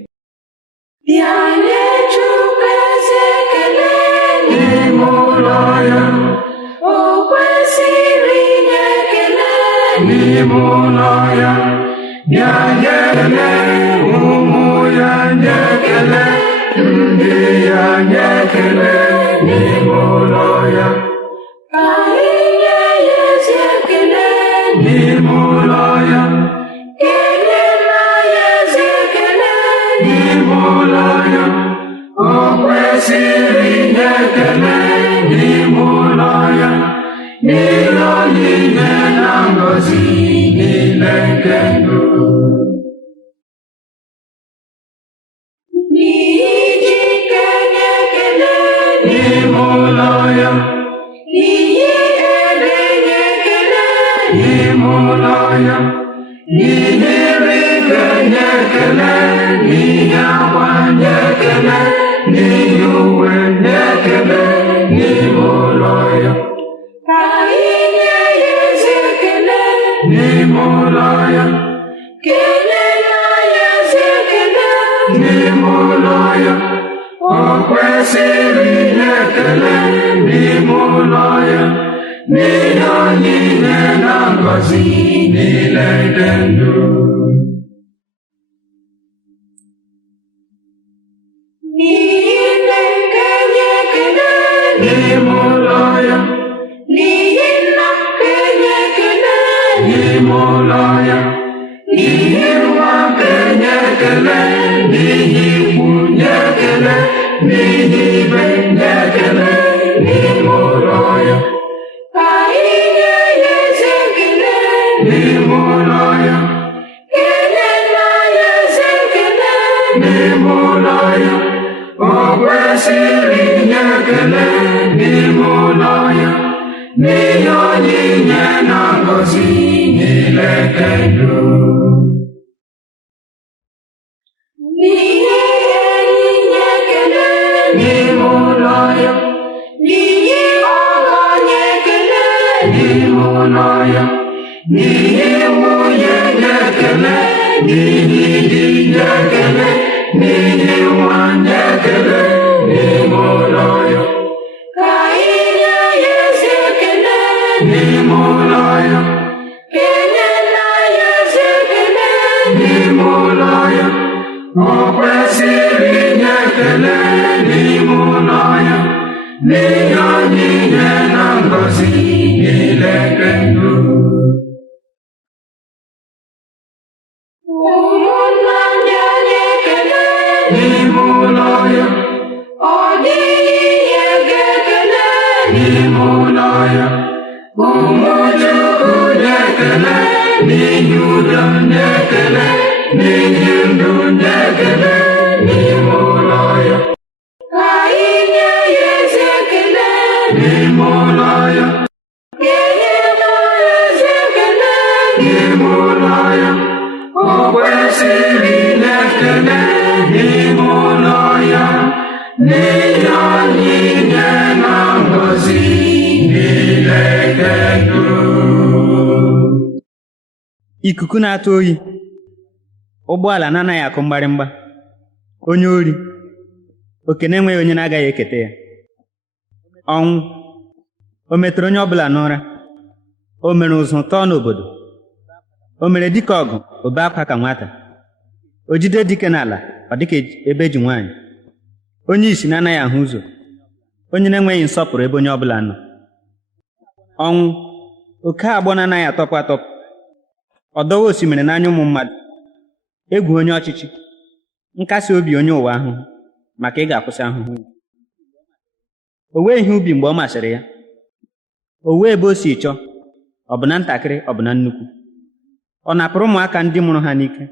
Bịa nye Chukwu eze ekele n'ime ụlọ ya. O kwesịrị inye ekele n'ime ụlọ ya. Bịa nye ekele ụmụ ya, nye ekele ndị ya, nye ekele n'ime ụlọ ya. Ka anyị nye ya ezi ekele n'ime ụlọ ya. O kwesịrị inye ekele n'ime ụlọ ya, n'ihe onyinye na ngọzi niile nke ndụ. N'ihi iji ike nye ekele n'ime ụlọ ya, n'ihi ebe nye ekele n'ime ụlọ ya, n'ihi nri nye ekele, n'ihi akwa nye ekele, n'ihi uwe nye ekele n'ime ụlọ ya. Ka anyị nye ya ezi ekele n'ime ụlọ ya. Kelee ya ezi ekele n'ime ụlọ ya. O kwesịrị inye ekele n'ime ụlọ ya, n'ihe onyinye na ngọzi niile nke ndụ. N'ihi nne nke nye ekele n'ime ụlọ ya, n'ihi nna nke nye ekele n'ime ụlọ ya, n'ihi nwa nke nye ekele, n'ihi ikwu nye ekele, n'ihi ibe nye ekele n'ime ụlọ ya. Ka anyị nye ya ezi ekele n'ime ụlọ ya. Kelee ya ezi ekele n'ime ụlọ ya. O kwesịrị inye ekele n'ime ụlọ ya, n'ihe onyinye na ngọzi niile nke ndụ. N'ihe inye ekele n'ime ụlọ ya, n'ihe ọgọ nye ekele n'ime ụlọ ya, n'ihe nwunye nye ekele, n'ihe di nye ekele, n'ihi nwa nye ekele n'ime ụlọ ya. Ka anyị nye ya ezi ekele n'ime ụlọ ya. Kelee ya ezi ekele n'ime ụlọ ya. O kwesịrị inye ekele n'ime ụlọ ya, n'ihe onyinye na ngọzi niile nke ndụ. Ụmụnna ndị anyị ekele n'ime ụlọ ya. Ọ dịghị ihe ga-ekele n'ime ụlọ ya. Ụmụ Chukwu nye ekele, n'ihi udo nye ekele, n'ihi ndụ nye ekele n'ime ụlọ ya. Ka anyị nye ya ezi ekele n'ime ụlọ ya. Kelee ya ezi ekele n'ime ụlọ ya. kwesịrị na-ekele n'ime ụlọ ya n'ihi anyị nye na ngọzi niile kedụ. Ikuku na-atụ oyi, ụgbọala na-anaghị akụ mgbarịmgba, onye ori, oke na-enweghị onye na-agaghị eketa ya, ọnwụ o metụrụ onye ọbụla n'ụra, o mere ụzụ tọọ n'obodo, o mere dike ọgụ obe akwa ka nwata, o jide dike n'ala ọ dịka ebe eji nwaanyị, onye isi na-anaghị ahụ ụzọ, onye na-enweghị nsọpụrụ ebe onye ọbụla nọ, ọnwụ oke agbọ na-anaghị atọpụ atọpụ, ọdọwa osimiri n'anya ụmụ mmadụ, egwu onye ọchịchị, nkasi obi onye ụwa ahụhụ maka ị ga-akwụsị ahụhụ ya. O wee ihe ubi mgbe ọ masịrị ya, o wee ebe o si chọọ, ọ bụ na ntakịrị ọ bụ na nnukwu, ọ napụrụ ụmụaka ndị mụrụ ha n'ike,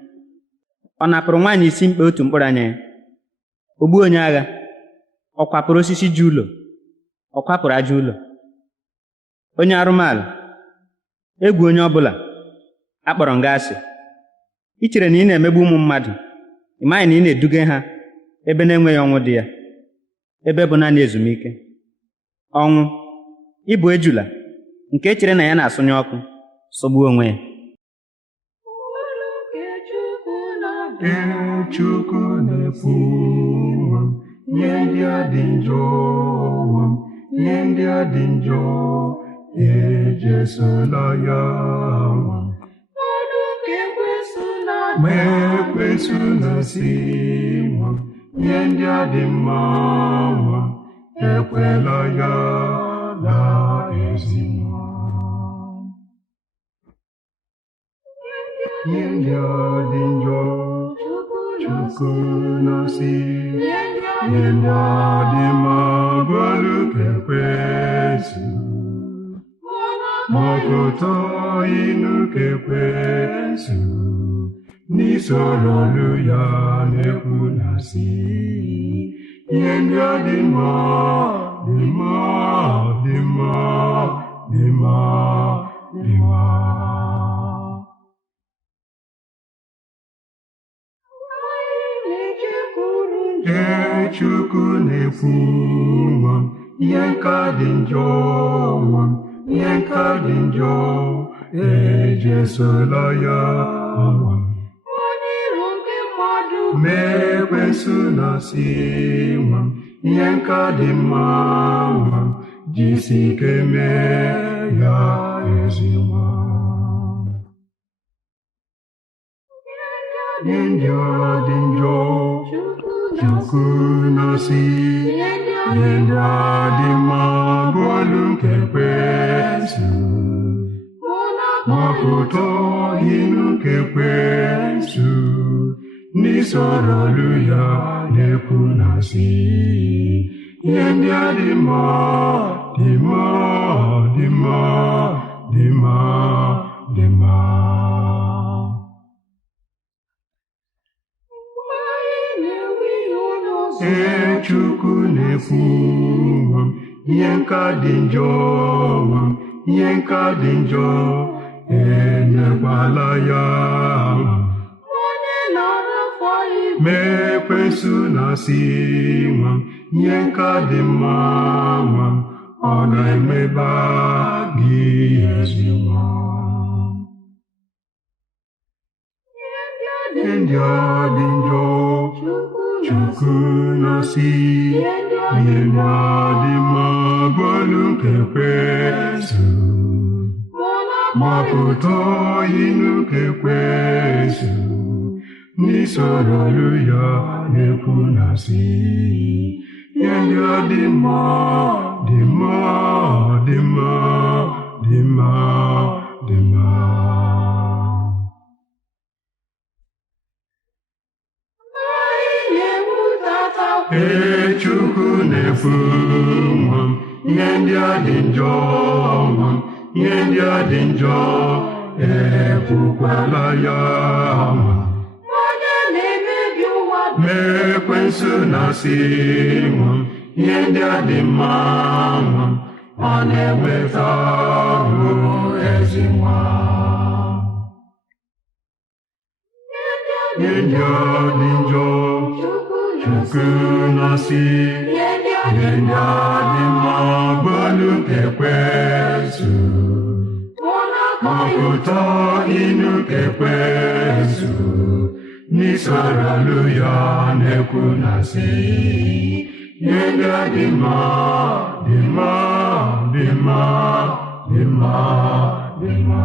ọ napụrụ nwaanyị isi mkpe otu mkpụrụ anya ya, o gbuo onye agha, ọ kwapụrụ osisi ji ụlọ, ọ kwapụrụ aja ụlọ, onye arụmaala, egwu onye ọbụla, akpọrọ nga asị. I chere na ị na-emegbu ụmụ mmadụ, ị maghị na ị na-eduga ha ebe na-enweghị ọnwụ dị ya, ebe bụ naanị ezumike. Ọnwụ, ịbụ ejula nke chere na ya na-asụnye ọkụ, sọgbuo onwe ya. Chukwu na-efu nwa m nye ndị a dị njọ, nwa m nye ndị a dị njọ, ejesola ya nwa m. Ma ekwensu na-asị nwa m nye ndị a dị mma, nwa m ekwela ya na ezi nwa. Nye ndị a dị njọ, Chukwu na-asị nye ndị a dị mma, bụrụ ka ekwensu makọta inu ka ekwensu n'isoro olu ya na-ekwu na-asị ihe ndị a dị mma, dị mma, dị mma, dị mma, dị mma. Chukwu na-efu nwa m ihe nka dị njọ, nwa m ihe nka dị njọ, ejesola ya nwa m. Ma ekwensu na-asị nwa m ihe nka dị mma, nwa m jisi ike mee ya ezi nwa. Nye ndị a dị njọ, Chukwu na-asị nye ndị a dị mma, bụ olu nke ekwensu makọta inu nke ekwensu n'isoro olu ya na-ekwu na-asị ihe ndị a dị mma, dị mma, dị mma, dị mma, dị mma. Chukwu na-efu nwa m ihe nka dị njọ, nwa m ihe nka dị njọ, enyekwala ya nwa m. Ma ekwensu na-asị nwa m ihe nka dị mma, nwa m ọ na-emeba gị ezi nwa. Ndị a dị njọ, Chukwu na-asị ihe ndị a dị mma, bụ olu nke ekwensu makọta inu nke ekwensu n'isoro olu ya na-ekwu na-asị ihe ndị a dị mma, dị mma, dị mma, dị mma, dị mma. Chukwu na-efu nwa m ihe ndị a dị njọ, nwa m ihe ndị a dị njọ, ekwukwala ya nwa m. Ma ekwensu na-asị nwa m ihe ndị a dị mma, nwa m ọ na-eweta ahụ ezi nwa. nye ndị a dị njọ Chukwu na-asị nye ndị a dị mma bụrụ nke Ekwensu mapụta inu nke Ekwensu n'isoro ya na-ekwu na-asị nye ndị a dị mma dị mma dị mma dị mma dị mma